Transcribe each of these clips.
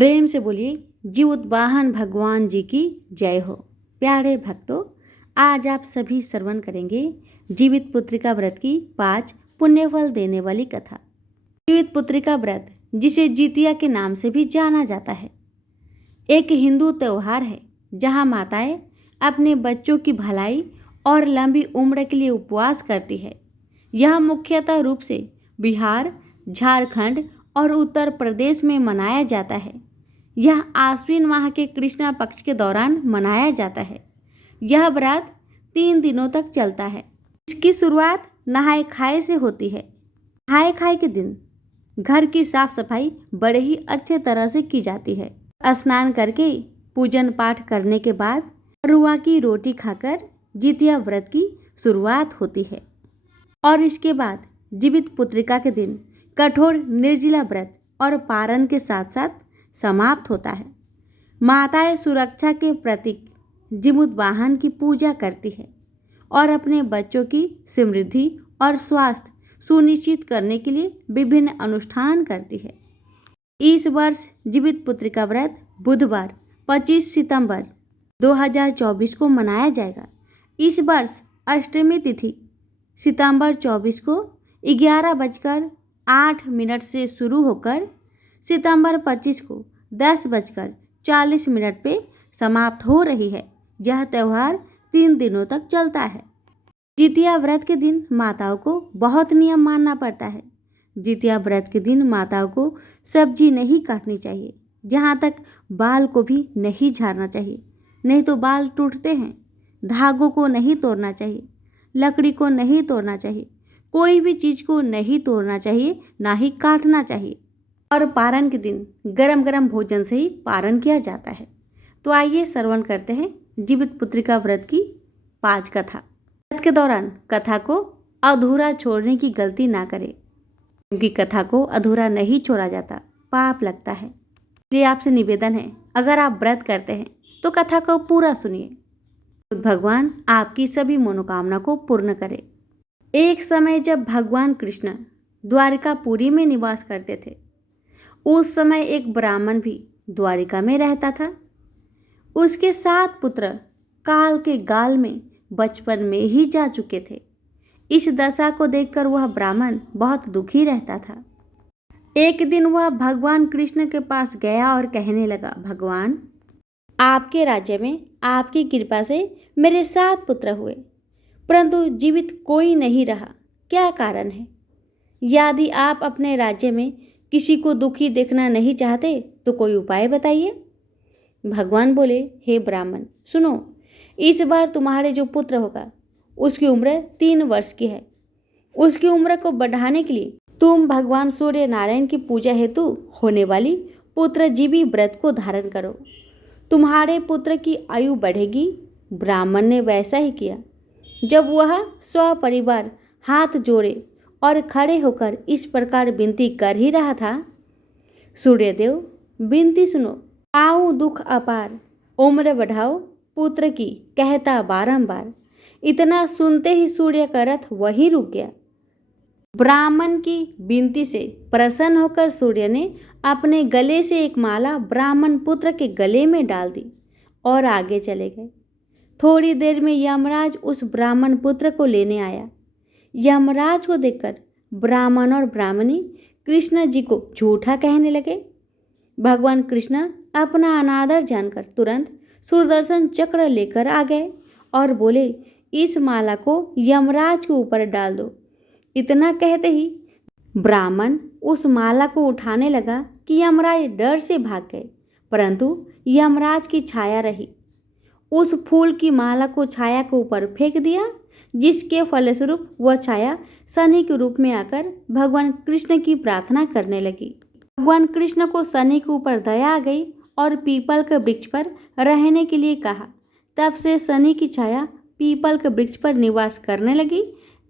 प्रेम से बोलिए जीवोत्वाहन भगवान जी की जय हो। प्यारे भक्तों, आज आप सभी श्रवण करेंगे जीवित पुत्रिका व्रत की 5 पुण्यफल देने वाली कथा। जीवित पुत्रिका व्रत, जिसे जितिया के नाम से भी जाना जाता है, एक हिंदू त्यौहार है जहां माताएं अपने बच्चों की भलाई और लंबी उम्र के लिए उपवास करती है। यह मुख्यतः रूप से बिहार, झारखंड और उत्तर प्रदेश में मनाया जाता है। यह आश्विन माह के कृष्णा पक्ष के दौरान मनाया जाता है। यह व्रत 3 दिनों तक चलता है। इसकी शुरुआत नहाए खाए से होती है। नहाए खाए के दिन घर की साफ सफाई बड़े ही अच्छे तरह से की जाती है। स्नान करके पूजन पाठ करने के बाद रुआ की रोटी खाकर जितिया व्रत की शुरुआत होती है और इसके बाद जीवित पुत्रिका के दिन कठोर निर्जला व्रत और पारण के साथ साथ समाप्त होता है। माताएं सुरक्षा के प्रतीक जीवोत्वाहन की पूजा करती है और अपने बच्चों की समृद्धि और स्वास्थ्य सुनिश्चित करने के लिए विभिन्न अनुष्ठान करती है। इस वर्ष जीवित पुत्रिका व्रत बुधवार 25 सितंबर 2024 को मनाया जाएगा। इस वर्ष अष्टमी तिथि सितंबर 24 को 11:08 से शुरू होकर सितंबर 25 को 10:40 पे समाप्त हो रही है। यह त्यौहार 3 दिनों तक चलता है। जितिया व्रत के दिन माताओं को बहुत नियम मानना पड़ता है। जितिया व्रत के दिन माताओं को सब्जी नहीं काटनी चाहिए। जहाँ तक बाल को भी नहीं झाड़ना चाहिए, नहीं तो बाल टूटते हैं। धागों को नहीं तोड़ना चाहिए, लकड़ी को नहीं तोड़ना चाहिए, कोई भी चीज़ को नहीं तोड़ना चाहिए, ना ही काटना चाहिए। और पारण के दिन गरम गरम भोजन से ही पारण किया जाता है। तो आइए श्रवण करते हैं जीवित पुत्रिका व्रत की 5 कथा। व्रत के दौरान कथा को अधूरा छोड़ने की गलती ना करें, क्योंकि कथा को अधूरा नहीं छोड़ा जाता, पाप लगता है। इसलिए आपसे निवेदन है, अगर आप व्रत करते हैं तो कथा को पूरा सुनिए। भगवान आपकी सभी मनोकामना को पूर्ण करे। एक समय जब भगवान कृष्ण द्वारिकापुरी में निवास करते थे, उस समय एक ब्राह्मण भी द्वारिका में रहता था। उसके 7 पुत्र काल के गाल में बचपन में ही जा चुके थे। इस दशा को देखकर वह ब्राह्मण बहुत दुखी रहता था। एक दिन वह भगवान कृष्ण के पास गया और कहने लगा, भगवान, आपके राज्य में आपकी कृपा से मेरे 7 पुत्र हुए, परंतु जीवित कोई नहीं रहा। क्या कारण है? यदि आप अपने राज्य में किसी को दुखी देखना नहीं चाहते तो कोई उपाय बताइए। भगवान बोले, हे ब्राह्मण, सुनो, इस बार तुम्हारे जो पुत्र होगा उसकी उम्र 3 वर्ष की है। उसकी उम्र को बढ़ाने के लिए तुम भगवान सूर्य नारायण की पूजा हेतु होने वाली पुत्रजीवी व्रत को धारण करो। तुम्हारे पुत्र की आयु बढ़ेगी। ब्राह्मण ने वैसा ही किया। जब वह सपरिवार हाथ जोड़े और खड़े होकर इस प्रकार विनती कर ही रहा था, सूर्यदेव, विनती सुनो, आऊं दुख अपार, उम्र बढ़ाओ पुत्र की, कहता बारंबार। इतना सुनते ही सूर्य का रथ वहीं रुक गया। ब्राह्मण की विनती से प्रसन्न होकर सूर्य ने अपने गले से एक माला ब्राह्मण पुत्र के गले में डाल दी और आगे चले गए। थोड़ी देर में यमराज उस ब्राह्मण पुत्र को लेने आया। यमराज को देखकर ब्राह्मण और ब्राह्मणी कृष्ण जी को झूठा कहने लगे। भगवान कृष्ण अपना अनादर जानकर तुरंत सुदर्शन चक्र लेकर आ गए और बोले, इस माला को यमराज के ऊपर डाल दो। इतना कहते ही ब्राह्मण उस माला को उठाने लगा कि यमराज डर से भाग गए, परंतु यमराज की छाया रही। उस फूल की माला को छाया के ऊपर फेंक दिया, जिसके फलस्वरूप वह छाया शनि के रूप में आकर भगवान कृष्ण की प्रार्थना करने लगी। भगवान कृष्ण को शनि के ऊपर दया आ गई और पीपल के वृक्ष पर रहने के लिए कहा। तब से शनि की छाया पीपल के वृक्ष पर निवास करने लगी।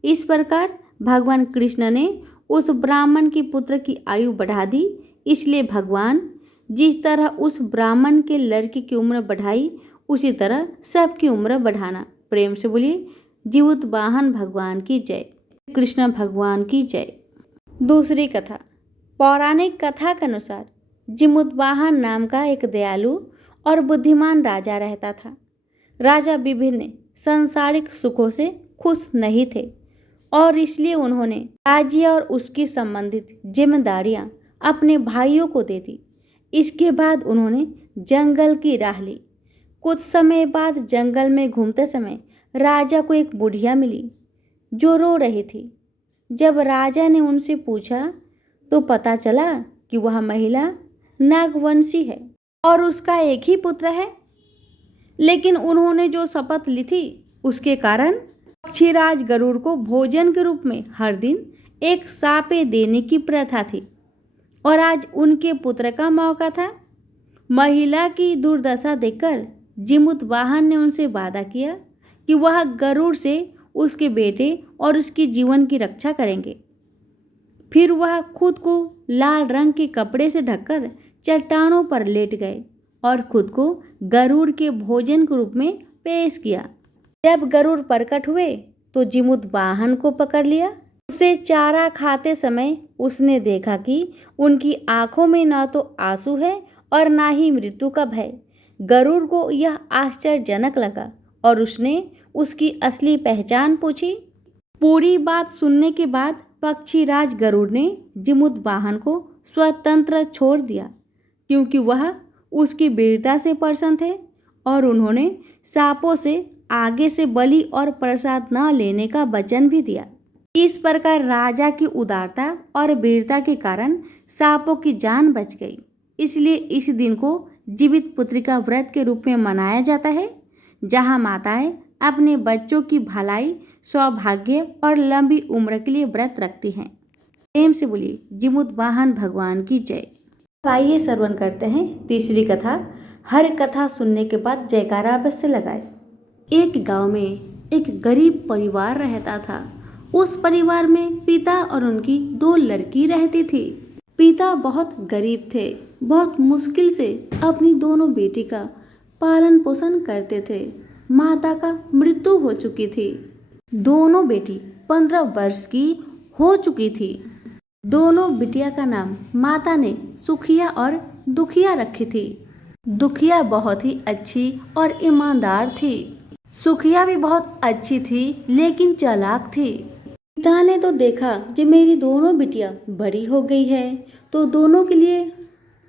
इस प्रकार भगवान कृष्ण ने उस ब्राह्मण की पुत्र की आयु बढ़ा दी। इसलिए भगवान जिस तरह उस ब्राह्मण के लड़की की उम्र बढ़ाई, उसी तरह सबकी उम्र बढ़ाना। प्रेम से बोलिए जीवोत्वाहन भगवान की जय, कृष्ण भगवान की जय। दूसरी कथा। पौराणिक कथा के अनुसार जिमुतवाहन नाम का एक दयालु और बुद्धिमान राजा रहता था। राजा विभिन्न सांसारिक सुखों से खुश नहीं थे और इसलिए उन्होंने राज्य और उसकी संबंधित जिम्मेदारियां अपने भाइयों को दे दी। इसके बाद उन्होंने जंगल की राह ली। कुछ समय बाद जंगल में घूमते समय राजा को एक बुढ़िया मिली जो रो रही थी। जब राजा ने उनसे पूछा तो पता चला कि वह महिला नागवंशी है और उसका एक ही पुत्र है, लेकिन उन्होंने जो शपथ ली थी उसके कारण पक्षीराज गरुड़ को भोजन के रूप में हर दिन एक सापे देने की प्रथा थी और आज उनके पुत्र का मौका था। महिला की दुर्दशा देखकर जिमुतवाहन ने उनसे वादा किया कि वह गरुड़ से उसके बेटे और उसके जीवन की रक्षा करेंगे। फिर वह खुद को लाल रंग के कपड़े से ढककर चट्टानों पर लेट गए और खुद को गरुड़ के भोजन के रूप में पेश किया। जब गरुड़ प्रकट हुए तो जिमुतवाहन को पकड़ लिया। उसे चारा खाते समय उसने देखा कि उनकी आंखों में न तो आंसू है और ना ही मृत्यु का भय। गरुड़ को यह आश्चर्यजनक लगा और उसने उसकी असली पहचान पूछी। पूरी बात सुनने के बाद पक्षीराज गरुड़ ने जिमुतवाहन को स्वतंत्र छोड़ दिया क्योंकि वह उसकी वीरता से प्रसन्न थे और उन्होंने सांपों से आगे से बलि और प्रसाद न लेने का वचन भी दिया। इस प्रकार राजा की उदारता और वीरता के कारण सांपों की जान बच गई। इसलिए इस दिन को जीवित पुत्रिका व्रत के रूप में मनाया जाता है, जहां माताएं अपने बच्चों की भलाई, सौभाग्य और लंबी उम्र के लिए व्रत रखती हैं। प्रेम से बोलिए जिमुतवाहन भगवान की जय। आइए श्रवण करते हैं तीसरी कथा। हर कथा सुनने के बाद जयकारा अवश्य लगाए। एक गांव में एक गरीब परिवार रहता था। उस परिवार में पिता और उनकी 2 लड़की रहती थी। पिता बहुत गरीब थे, बहुत मुश्किल से अपनी दोनों बेटी का पालन पोषण करते थे। माता का मृत्यु हो चुकी थी। दोनों बेटी 15 वर्ष की हो चुकी थी। दोनों बिटिया का नाम माता ने सुखिया और दुखिया रखी थी। दुखिया बहुत ही अच्छी और ईमानदार थी। सुखिया भी बहुत अच्छी थी लेकिन चालाक थी। पिता ने तो देखा कि मेरी दोनों बिटिया बड़ी हो गई है तो दोनों के लिए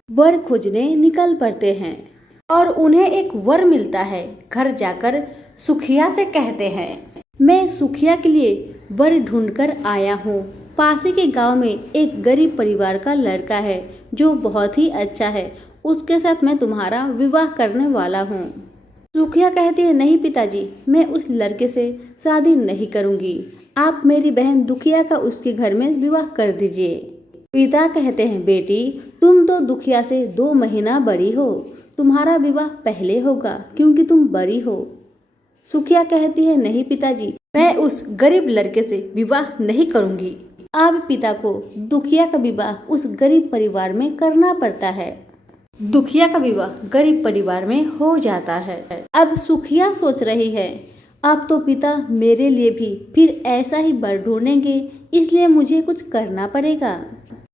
वर खोजने निकल पड़ते हैं और उन्हें एक वर मिलता है। घर जाकर सुखिया से कहते हैं, मैं सुखिया के लिए वर ढूंढकर आया हूँ। पास के गांव में एक गरीब परिवार का लड़का है जो बहुत ही अच्छा है, उसके साथ मैं तुम्हारा विवाह करने वाला हूँ। सुखिया कहती है, नहीं पिताजी, मैं उस लड़के से शादी नहीं करूँगी। आप मेरी बहन दुखिया का उसके घर में विवाह कर दीजिए। पिता कहते हैं, बेटी तुम तो दुखिया से 2 महीना बड़ी हो, तुम्हारा विवाह पहले होगा क्योंकि तुम बड़ी हो। सुखिया कहती है, नहीं पिताजी, मैं उस गरीब लड़के से विवाह नहीं करूंगी। अब पिता को दुखिया का विवाह उस गरीब परिवार में करना पड़ता है। दुखिया का विवाह गरीब परिवार में हो जाता है। अब सुखिया सोच रही है, अब तो पिता मेरे लिए भी फिर ऐसा ही वर ढूंढेंगे, इसलिए मुझे कुछ करना पड़ेगा।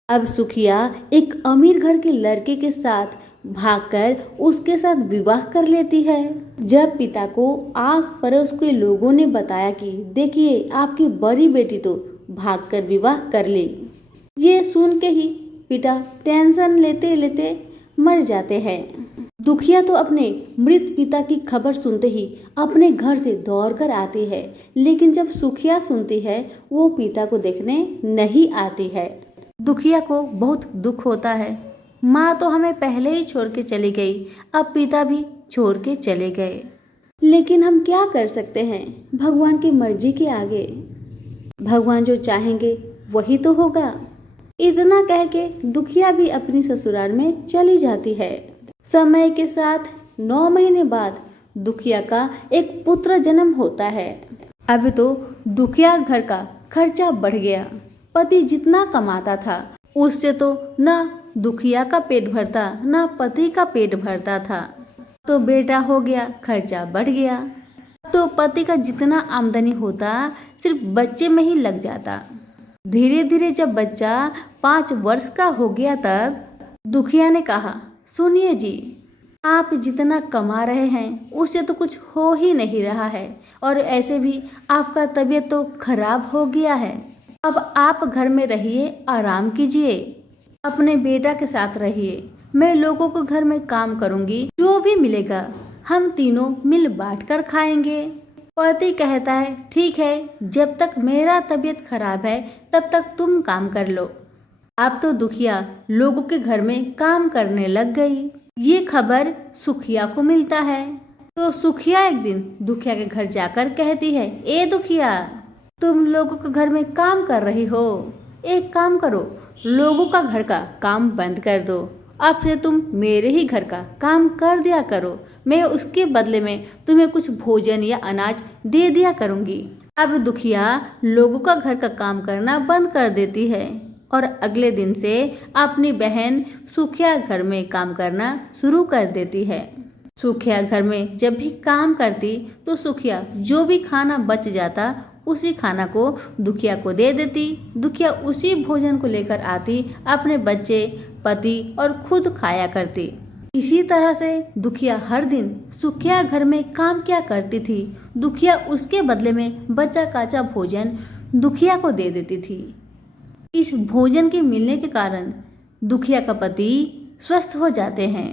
अब सुखिया एक अमीर घर के लड़के के साथ भागकर उसके साथ विवाह कर लेती है। जब पिता को आस पड़ोस के लोगों ने बताया कि देखिए आपकी बड़ी बेटी तो भागकर विवाह कर ली, ये सुन के ही पिता टेंशन लेते लेते मर जाते हैं। दुखिया तो अपने मृत पिता की खबर सुनते ही अपने घर से दौड़कर आती है, लेकिन जब सुखिया सुनती है वो पिता को देखने नहीं आती है। दुखिया को बहुत दुख होता है, माँ तो हमें पहले ही छोड़ के चली गई, अब पिता भी छोड़ के चले गए, लेकिन हम क्या कर सकते हैं भगवान की मर्जी के आगे। भगवान जो चाहेंगे वही तो होगा। इतना कह के दुखिया भी अपनी ससुराल में चली जाती है। समय के साथ 9 महीने बाद दुखिया का एक पुत्र जन्म होता है। अब तो दुखिया घर का खर्चा बढ़ गया। पति जितना कमाता था उससे तो ना दुखिया का पेट भरता ना पति का पेट भरता था। तो बेटा हो गया, खर्चा बढ़ गया। तो पति का जितना आमदनी होता सिर्फ बच्चे में ही लग जाता। धीरे धीरे जब बच्चा 5 वर्ष का हो गया तब दुखिया ने कहा, सुनिए जी, आप जितना कमा रहे हैं उससे तो कुछ हो ही नहीं रहा है, और ऐसे भी आपका तबीयत तो खराब हो गया है। अब आप घर में रहिए, आराम कीजिए, अपने बेटा के साथ रहिए। मैं लोगों को घर में काम करूंगी, जो भी मिलेगा हम तीनों मिल बांट कर खाएंगे। पति कहता है, ठीक है, जब तक मेरा तबीयत खराब है तब तक तुम काम कर लो। अब तो दुखिया लोगों के घर में काम करने लग गई। ये खबर सुखिया को मिलता है, तो सुखिया एक दिन दुखिया के घर जाकर कहती है, ए दुखिया, तुम लोगों के घर में काम कर रही हो, एक काम करो, लोगों का घर का काम बंद कर दो। अब से तुम मेरे ही घर का काम कर दिया करो, मैं उसके बदले में तुम्हें कुछ भोजन या अनाज दे दिया करूंगी। अब दुखिया लोगों का घर का काम करना बंद कर देती है और अगले दिन से अपनी बहन सुखिया घर में काम करना शुरू कर देती है। सुखिया घर में जब भी काम करती तो सुखिया जो भी खाना बच जाता उसी खाना को दुखिया को दे देती। दुखिया उसी भोजन को लेकर आती, अपने बच्चे, पति और खुद खाया करती। इसी तरह से दुखिया हर दिन सुखिया घर में काम किया करती थी। दुखिया उसके बदले में बचा काचा भोजन दुखिया को दे देती थी। इस भोजन के मिलने के कारण दुखिया का पति स्वस्थ हो जाते हैं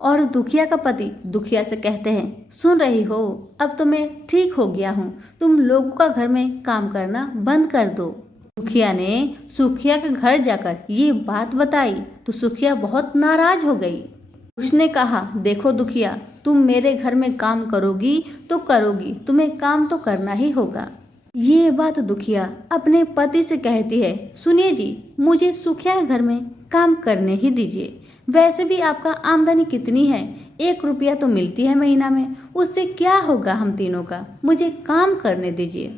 और दुखिया का पति दुखिया से कहते हैं, सुन रही हो, अब तो मैं ठीक हो गया हूँ, तुम लोगों का घर में काम करना बंद कर दो। दुखिया ने सुखिया के घर जाकर ये बात बताई तो सुखिया बहुत नाराज हो गई। उसने कहा, देखो दुखिया, तुम मेरे घर में काम करोगी तो करोगी, तुम्हें काम तो करना ही होगा। ये बात दुखिया अपने पति से कहती है, सुनिए जी, मुझे सुखिया घर में काम करने ही दीजिए। वैसे भी आपका आमदनी कितनी है, 1 रुपया तो मिलती है महीना में, उससे क्या होगा हम तीनों का, मुझे काम करने दीजिए।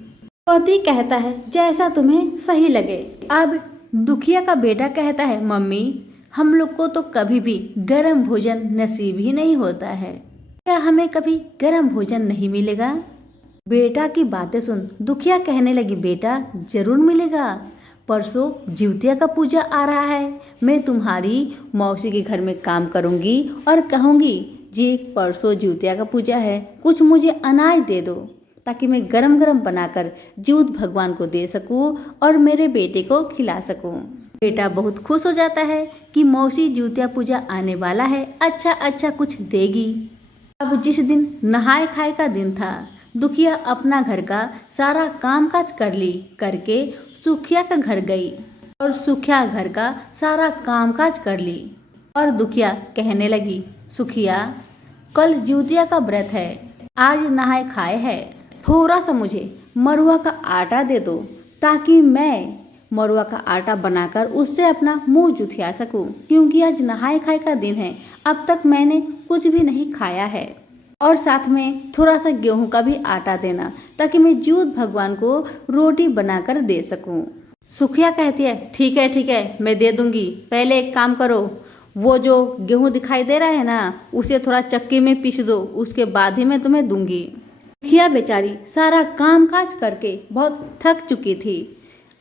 पति कहता है, जैसा तुम्हें सही लगे। अब दुखिया का बेटा कहता है, मम्मी, हम लोग को तो कभी भी गर्म भोजन नसीब ही नहीं होता है, क्या हमें कभी गर्म भोजन नहीं मिलेगा? बेटा की बातें सुन दुखिया कहने लगी, बेटा जरूर मिलेगा, परसों जिउतिया का पूजा आ रहा है, मैं तुम्हारी मौसी के घर में काम करूंगी और कहूंगी, जी परसों जिउतिया का पूजा है, कुछ मुझे अनाज दे दो ताकि मैं गरम गरम बनाकर जिउत भगवान को दे सकूं और मेरे बेटे को खिला सकूं। बेटा बहुत खुश हो जाता है कि मौसी जिउतिया पूजा आने वाला है, अच्छा कुछ देगी। अब जिस दिन नहाए खाए का दिन था, दुखिया अपना घर का सारा कामकाज करके सुखिया का घर गई और सुखिया घर का सारा कामकाज कर ली और दुखिया कहने लगी, सुखिया, कल जिउतिया का व्रत है, आज नहाए खाए है, थोड़ा सा मुझे मरुआ का आटा दे दो ताकि मैं मरुआ का आटा बनाकर उससे अपना मुंह जुठिया सकूं, क्योंकि आज नहाए खाए का दिन है, अब तक मैंने कुछ भी नहीं खाया है। और साथ में थोड़ा सा गेहूं का भी आटा देना ताकि मैं जिउत भगवान को रोटी बनाकर दे सकूं। सुखिया कहती है, ठीक है, मैं दे दूंगी, पहले एक काम करो, वो जो गेहूं दिखाई दे रहा है ना, उसे थोड़ा चक्की में पीस दो, उसके बाद ही मैं तुम्हें दूंगी। दुखिया बेचारी सारा काम काज करके बहुत थक चुकी थी।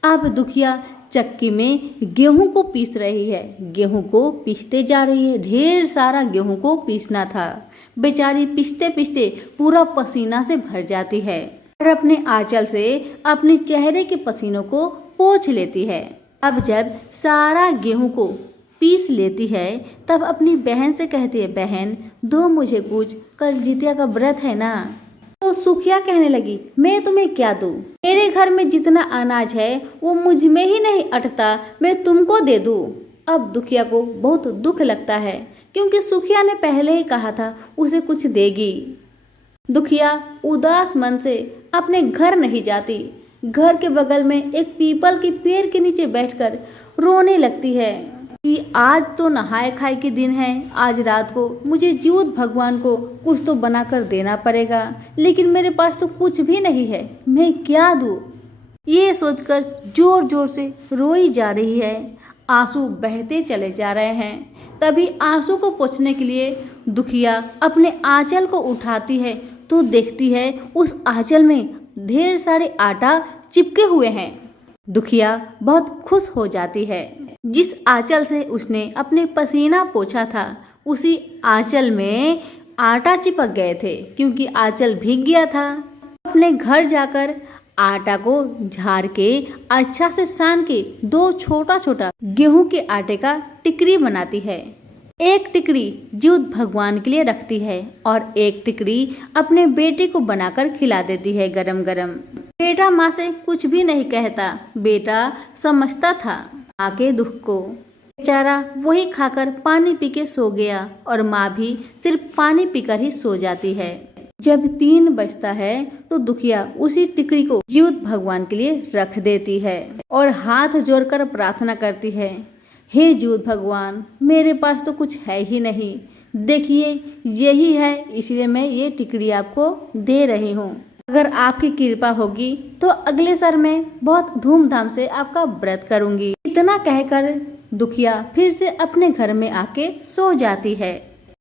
अब दुखिया चक्की में गेहूं को पीस रही है, गेहूं को पीसते जा रही है, ढेर सारा गेहूं को पीसना था। बेचारी पीसते पीसते पूरा पसीना से भर जाती है और अपने आंचल से अपने चेहरे के पसीनों को पोंछ लेती है। अब जब सारा गेहूं को पीस लेती है तब अपनी बहन से कहती है, बहन दो मुझे कुछ, कल जितिया का व्रत है ना। तो सुखिया कहने लगी, मैं तुम्हें क्या दूं, मेरे घर में जितना अनाज है वो मुझ में ही नहीं अटता, मैं तुमको दे दूं। अब दुखिया को बहुत दुख लगता है क्योंकि सुखिया ने पहले ही कहा था उसे कुछ देगी। दुखिया उदास मन से अपने घर नहीं जाती, घर के बगल में एक पीपल के पेड़ के नीचे बैठकर रोने लगती है कि आज तो नहाए खाए के दिन है, आज रात को मुझे जिउत भगवान को कुछ तो बनाकर देना पड़ेगा, लेकिन मेरे पास तो कुछ भी नहीं है, मैं क्या दूं। ये सोचकर जोर जोर से रोई जा रही है, आंसू बहते चले जा रहे हैं। तभी आंसू को पोंछने के लिए दुखिया अपने आंचल को उठाती है तो देखती है उस आंचल में ढेर सारे आटा चिपके हुए हैं। दुखिया बहुत खुश हो जाती है। जिस आंचल से उसने अपने पसीना पोंछा था उसी आंचल में आटा चिपक गए थे, क्योंकि आंचल भीग गया था। अपने घर जाकर आटा को झाड़ के अच्छा से सान के दो छोटा छोटा गेहूं के आटे का टिकरी बनाती है। एक टिकरी जीउत भगवान के लिए रखती है और एक टिकरी अपने बेटे को बनाकर खिला देती है गरम गरम। बेटा माँ से कुछ भी नहीं कहता, बेटा समझता था माँ के दुख को। बेचारा वही खाकर पानी पी के सो गया और माँ भी सिर्फ पानी पीकर ही सो जाती है। जब 3 बजता है तो दुखिया उसी टिकरी को जीउत भगवान के लिए रख देती है और हाथ जोड़कर प्रार्थना करती है, हे जीउत भगवान, मेरे पास तो कुछ है ही नहीं, देखिए यही है, इसलिए मैं ये टिकरी आपको दे रही हूँ। अगर आपकी कृपा होगी तो अगले साल मैं बहुत धूमधाम से आपका व्रत करूंगी। इतना कहकर दुखिया फिर से अपने घर में आके सो जाती है।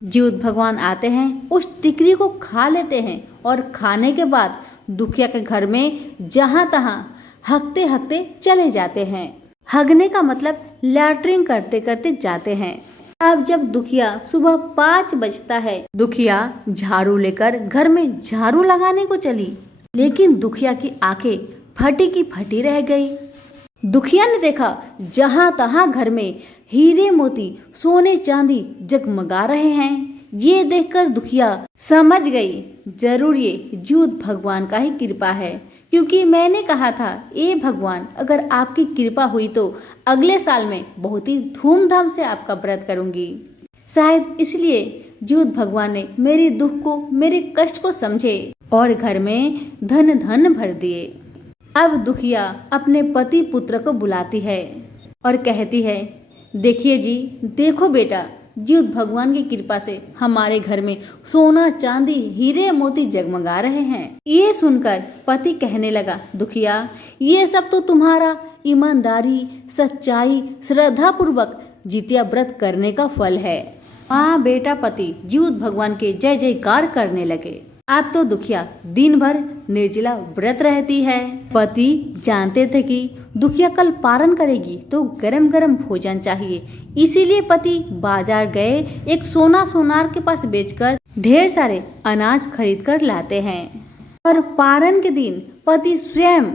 जीउत भगवान आते हैं, उस टिकरी को खा लेते हैं और खाने के बाद दुखिया के घर में जहां तहां हकते हकते चले जाते हैं। हगने का मतलब लैट्रिन करते करते जाते हैं। अब जब दुखिया सुबह 5 बजता है, दुखिया झाड़ू लेकर घर में झाड़ू लगाने को चली, लेकिन दुखिया की आंखें फटी की फटी रह गई। दुखिया ने देखा जहां तहां घर में हीरे मोती सोने चांदी जगमगा रहे हैं। ये देखकर दुखिया समझ गई, जरूर ये जीउत भगवान का ही कृपा है, क्योंकि मैंने कहा था, ए भगवान, अगर आपकी कृपा हुई तो अगले साल में बहुत ही धूमधाम से आपका व्रत करूंगी। शायद इसलिए जीउत भगवान ने मेरे दुख को, मेरे कष्ट को समझे और घर में धन धन भर दिए। अब दुखिया अपने पति पुत्र को बुलाती है और कहती है, देखिए जी, देखो बेटा, जीउत भगवान की कृपा से हमारे घर में सोना चांदी हीरे मोती जगमगा रहे हैं। ये सुनकर पति कहने लगा, दुखिया, ये सब तो तुम्हारा ईमानदारी, सच्चाई, श्रद्धा पूर्वक जितिया व्रत करने का फल है। माँ बेटा पति जीउत भगवान के जय जयकार करने लगे। अब तो दुखिया दिन भर निर्जला व्रत रहती है। पति जानते थे कि दुखिया कल पारण करेगी तो गरम गरम भोजन चाहिए, इसीलिए पति बाजार गए एक सोनार के पास बेचकर ढेर सारे अनाज खरीद कर लाते हैं और पारण के दिन पति स्वयं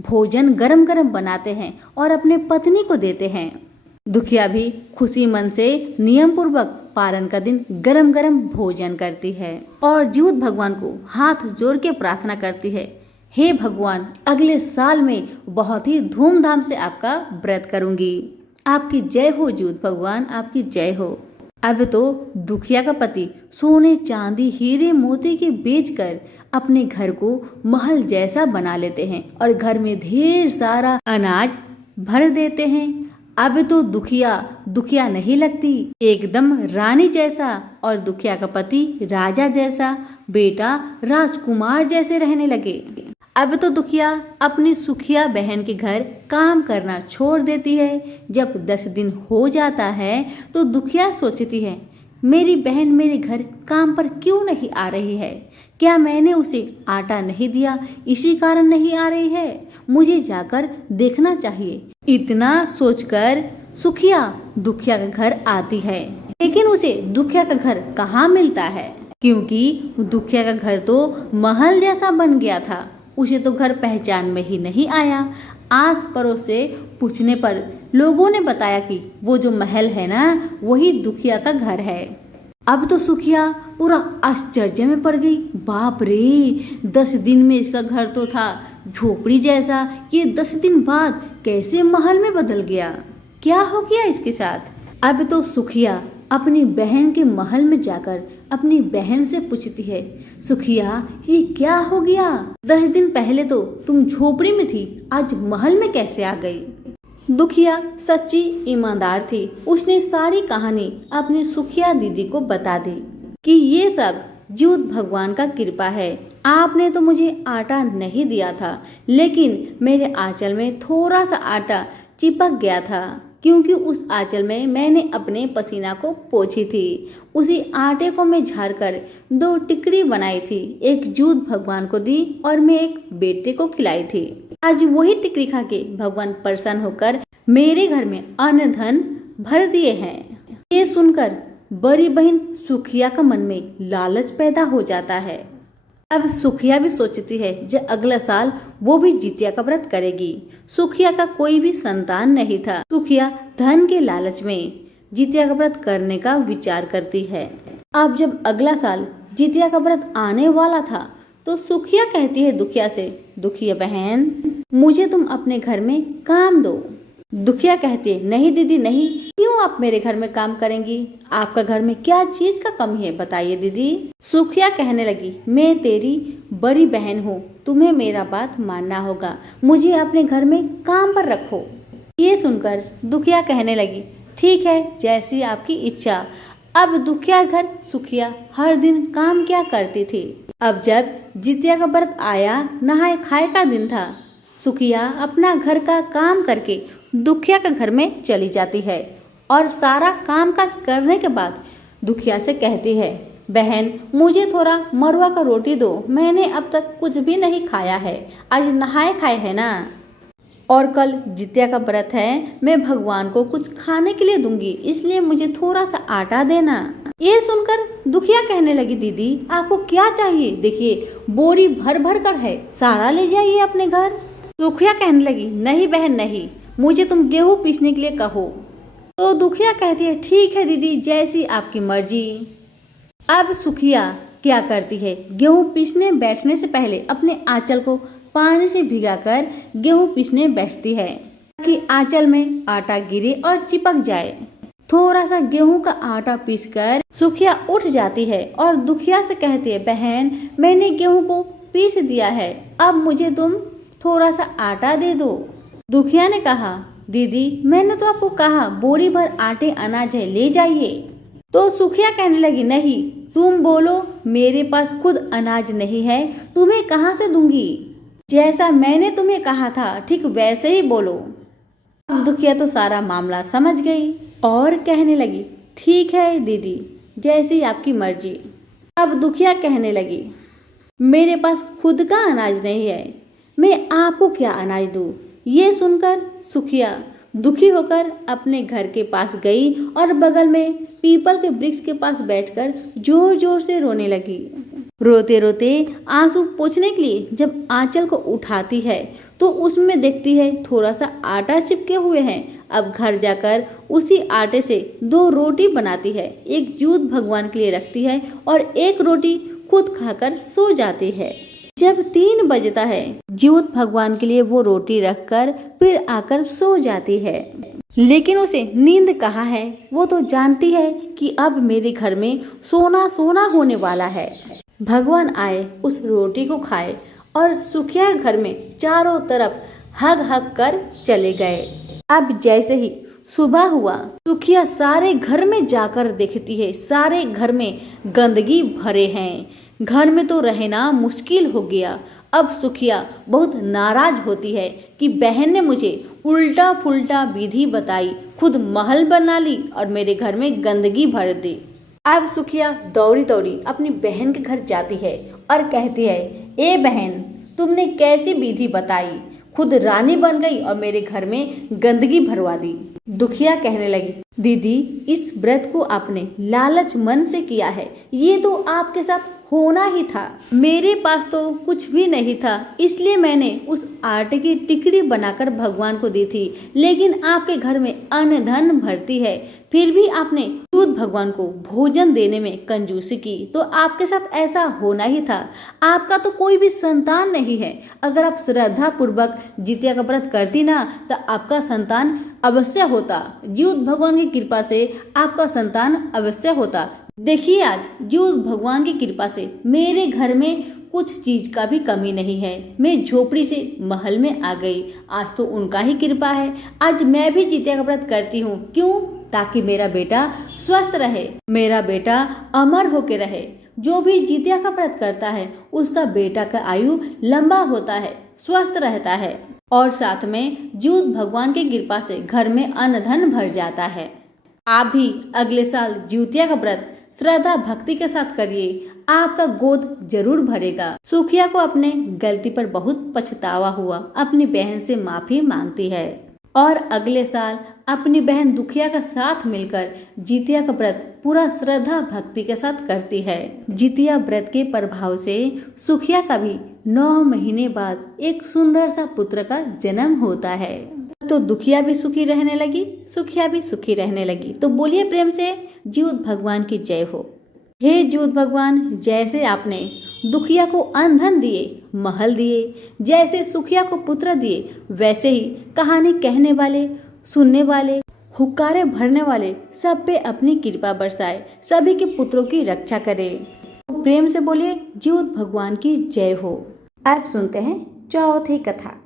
भोजन गरम गरम बनाते हैं और अपने पत्नी को देते हैं। दुखिया भी खुशी मन से नियम पूर्वक पारण का दिन गरम गरम भोजन करती है और जीउत भगवान को हाथ जोड़ के प्रार्थना करती है, हे भगवान, अगले साल में बहुत ही धूमधाम से आपका व्रत करूंगी। आपकी जय हो जीउत भगवान, आपकी जय हो। अब तो दुखिया का पति सोने चांदी हीरे मोती के बेचकर अपने घर को महल जैसा बना लेते हैं और घर में ढेर सारा अनाज भर देते हैं। अब तो दुखिया नहीं लगती, एकदम रानी जैसा और दुखिया का पति राजा जैसा, बेटा राजकुमार जैसे रहने लगे। अब तो दुखिया अपनी सुखिया बहन के घर काम करना छोड़ देती है। जब 10 दिन हो जाता है तो दुखिया सोचती है, मेरी बहन मेरे घर काम पर क्यों नहीं आ रही है? क्या मैंने उसे आटा नहीं दिया, इसी कारण नहीं आ रही है? मुझे जाकर देखना चाहिए। इतना सोचकर सुखिया दुखिया के घर आती है, लेकिन उसे दुखिया का घर कहाँ मिलता है, क्योंकि दुखिया का घर तो महल जैसा बन गया था। उसे तो घर पहचान में ही नहीं आया। आस पड़ोस से पूछने पर लोगों ने बताया कि वो जो महल है ना, वही दुखिया का घर है। अब तो सुखिया पूरा आश्चर्य में पड़ गई, बाप रे, 10 दिन में इसका घर तो था झोपड़ी जैसा, ये 10 दिन बाद कैसे महल में बदल गया? क्या हो गया इसके साथ? अब तो सुखिया अपनी बहन के महल में जाकर अपनी बहन से पूछती है, सुखिया, ये क्या हो गया? 10 दिन पहले तो तुम झोपड़ी में थी, आज महल में कैसे आ गई? दुखिया सच्ची ईमानदार थी। उसने सारी कहानी अपनी सुखिया दीदी को बता दी कि ये सब जीउत भगवान का कृपा है। आपने तो मुझे आटा नहीं दिया था, लेकिन मेरे आंचल में थोड़ा सा आटा चिपक गया था, क्योंकि उस आंचल में मैंने अपने पसीना को पोंछी थी। उसी आटे को मैं झाड़कर 2 टिकरी बनाई थी, एक जीउत भगवान को दी और मैं एक बेटे को खिलाई थी। आज वही टिकरी खा के भगवान प्रसन्न होकर मेरे घर में अन्न धन भर दिए हैं। ये सुनकर बड़ी बहन सुखिया का मन में लालच पैदा हो जाता है। अब सुखिया भी सोचती है जब अगला साल वो भी जितिया का व्रत करेगी। सुखिया का कोई भी संतान नहीं था। सुखिया धन के लालच में जितिया का व्रत करने का विचार करती है। अब जब अगला साल जितिया का व्रत आने वाला था तो सुखिया कहती है दुखिया से, दुखिया बहन मुझे तुम अपने घर में काम दो। दुखिया कहती है नहीं दीदी नहीं, क्यों आप मेरे घर में काम करेंगी? आपका घर में क्या चीज का कमी है बताइए दीदी। सुखिया कहने लगी मैं तेरी बड़ी बहन हूँ, तुम्हें मेरा बात मानना होगा, मुझे अपने घर में काम पर रखो। ये सुनकर दुखिया कहने लगी ठीक है जैसी आपकी इच्छा। अब दुखिया घर सुखिया हर दिन काम क्या करती थी। अब जब जितिया का व्रत आया, नहाए खाए का दिन था, सुखिया अपना घर का काम करके दुखिया के घर में चली जाती है और सारा काम काज करने के बाद दुखिया से कहती है बहन मुझे थोड़ा मरुआ का रोटी दो, मैंने अब तक कुछ भी नहीं खाया है, आज नहाए खाए है ना, और कल जितिया का व्रत है, मैं भगवान को कुछ खाने के लिए दूंगी, इसलिए मुझे थोड़ा सा आटा देना। ये सुनकर दुखिया कहने लगी दीदी आपको क्या चाहिए, देखिए बोरी भर भर कर है, सारा ले जाइए अपने घर। दुखिया कहने लगी नहीं बहन नहीं, मुझे तुम गेहूं पीसने के लिए कहो। तो दुखिया कहती है ठीक है दीदी जैसी आपकी मर्जी। अब सुखिया क्या करती है, गेहूं पीसने बैठने से पहले अपने आंचल को पानी से भिगाकर गेहूं पीसने बैठती है ताकि आंचल में आटा गिरे और चिपक जाए। थोड़ा सा गेहूं का आटा पीसकर सुखिया उठ जाती है और दुखिया से कहती है बहन मैंने गेहूं को पीस दिया है, अब मुझे तुम थोड़ा सा आटा दे दो। दुखिया ने कहा दीदी मैंने तो आपको कहा बोरी भर आटे अनाज है, ले जाइए। तो सुखिया कहने लगी नहीं तुम बोलो मेरे पास खुद अनाज नहीं है, तुम्हें कहाँ से दूंगी, जैसा मैंने तुम्हें कहा था ठीक वैसे ही बोलो। अब दुखिया तो सारा मामला समझ गई और कहने लगी ठीक है दीदी जैसी आपकी मर्जी। अब दुखिया कहने लगी मेरे पास खुद का अनाज नहीं है, मैं आपको क्या अनाज दूं। ये सुनकर सुखिया दुखी होकर अपने घर के पास गई और बगल में पीपल के वृक्ष के पास बैठकर जोर जोर से रोने लगी। रोते रोते आंसू पोंछने के लिए जब आंचल को उठाती है तो उसमें देखती है थोड़ा सा आटा चिपके हुए हैं। अब घर जाकर उसी आटे से 2 रोटी बनाती है, एक जूत भगवान के लिए रखती है और एक रोटी खुद खाकर सो जाती है। जब 3 बजता है जीवत भगवान के लिए वो रोटी रखकर फिर आकर सो जाती है। लेकिन उसे नींद कहाँ है, वो तो जानती है कि अब मेरे घर में सोना सोना होने वाला है। भगवान आए उस रोटी को खाए और सुखिया घर में चारों तरफ हग हग कर चले गए। अब जैसे ही सुबह हुआ सुखिया सारे घर में जाकर देखती है, सारे घर में गंदगी भरे हैं, घर में तो रहना मुश्किल हो गया। अब सुखिया बहुत नाराज होती है कि बहन ने मुझे उल्टा फुल्टा विधि बताई, खुद महल बना ली और मेरे घर में गंदगी भर दी। अब सुखिया दौड़ी दौड़ी अपनी बहन के घर जाती है और कहती है ए बहन तुमने कैसी विधि बताई, खुद रानी बन गई और मेरे घर में गंदगी भरवा दी। दुखिया कहने लगी दीदी इस व्रत को आपने लालच मन से किया है, ये तो आपके साथ होना ही था, मेरे पास तो कुछ भी नहीं था, इसलिए मैंने उस आटे की टिकड़ी बनाकर भगवान को दी थी, लेकिन आपके घर में अन्न धन भरती है, फिर भी आपने खुद भगवान को भोजन देने में कंजूसी की, तो आपके साथ ऐसा होना ही था। आपका तो कोई भी संतान नहीं है, अगर आप श्रद्धा पूर्वक जितिया का व्रत करती ना तो आपका संतान अवश्य होता, जीवत भगवान की कृपा से आपका संतान अवश्य होता। देखिए आज जीवत भगवान की कृपा से मेरे घर में कुछ चीज का भी कमी नहीं है, मैं झोपड़ी से महल में आ गई, आज तो उनका ही कृपा है। आज मैं भी जितिया का व्रत करती हूँ, क्यों? ताकि मेरा बेटा स्वस्थ रहे, मेरा बेटा अमर होके रहे। जो भी जितिया का व्रत करता है उसका बेटा का आयु लंबा होता है, स्वस्थ रहता है और साथ में जीवत भगवान की कृपा से घर में अन्न धन भर जाता है। आप भी अगले साल जितिया का व्रत श्रद्धा भक्ति के साथ करिए, आपका गोद जरूर भरेगा। सुखिया को अपने गलती पर बहुत पछतावा हुआ, अपनी बहन से माफी मांगती है और अगले साल अपनी बहन दुखिया का साथ मिलकर जितिया का व्रत पूरा श्रद्धा भक्ति के साथ करती है। जितिया व्रत के प्रभाव से सुखिया का भी 9 महीने बाद एक सुंदर सा पुत्र का जन्म होता है। तो दुखिया भी सुखी रहने लगी, सुखिया भी सुखी रहने लगी। तो बोलिए प्रेम से जीउत भगवान की जय हो। हे जीउत भगवान, जैसे आपने दुखिया को अन्न धन दिए, महल दिए, जैसे सुखिया को पुत्र दिए, वैसे ही कहानी कहने वाले, सुनने वाले, हुक्कारे भरने वाले सब पे अपनी कृपा बरसाए, सभी के पुत्रों की रक्षा करे। प्रेम से बोलिए जीउत भगवान की जय हो। अब सुनते हैं चौथी कथा।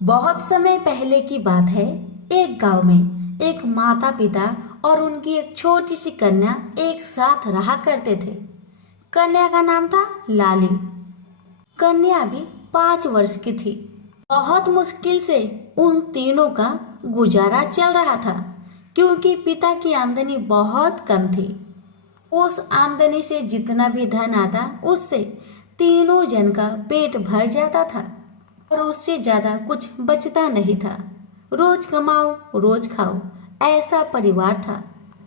बहुत समय पहले की बात है। एक गांव में एक माता पिता और उनकी एक छोटी सी कन्या एक साथ रहा करते थे। कन्या का नाम था लाली। कन्या भी 5 वर्ष की थी। बहुत मुश्किल से उन तीनों का गुजारा चल रहा था, क्योंकि पिता की आमदनी बहुत कम थी। उस आमदनी से जितना भी धन आता, उससे तीनों जन का पेट भर जाता था और उससे ज्यादा कुछ बचता नहीं था। रोज कमाओ रोज खाओ, ऐसा परिवार था।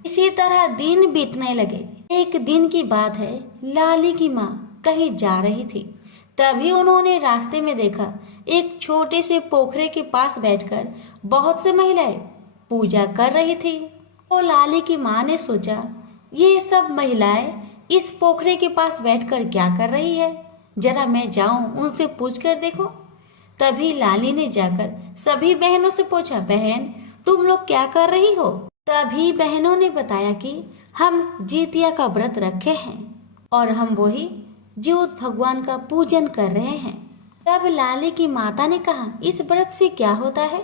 इसी तरह दिन बीतने लगे। एक दिन की बात है, लाली की माँ कहीं जा रही थी। तभी उन्होंने रास्ते में देखा, एक छोटे से पोखरे के पास बैठकर बहुत से महिलाएं पूजा कर रही थी। तो लाली की माँ ने सोचा, ये सब महिलाएं इस पोखरे के पास बैठकर क्या कर रही है, जरा मैं जाऊं उनसे पूछ कर देखो। तभी लाली ने जाकर सभी बहनों से पूछा, बहन तुम लोग क्या कर रही हो? तभी बहनों ने बताया कि हम जितिया का व्रत रखे हैं और हम वही जीउत भगवान का पूजन कर रहे हैं। तब लाली की माता ने कहा, इस व्रत से क्या होता है?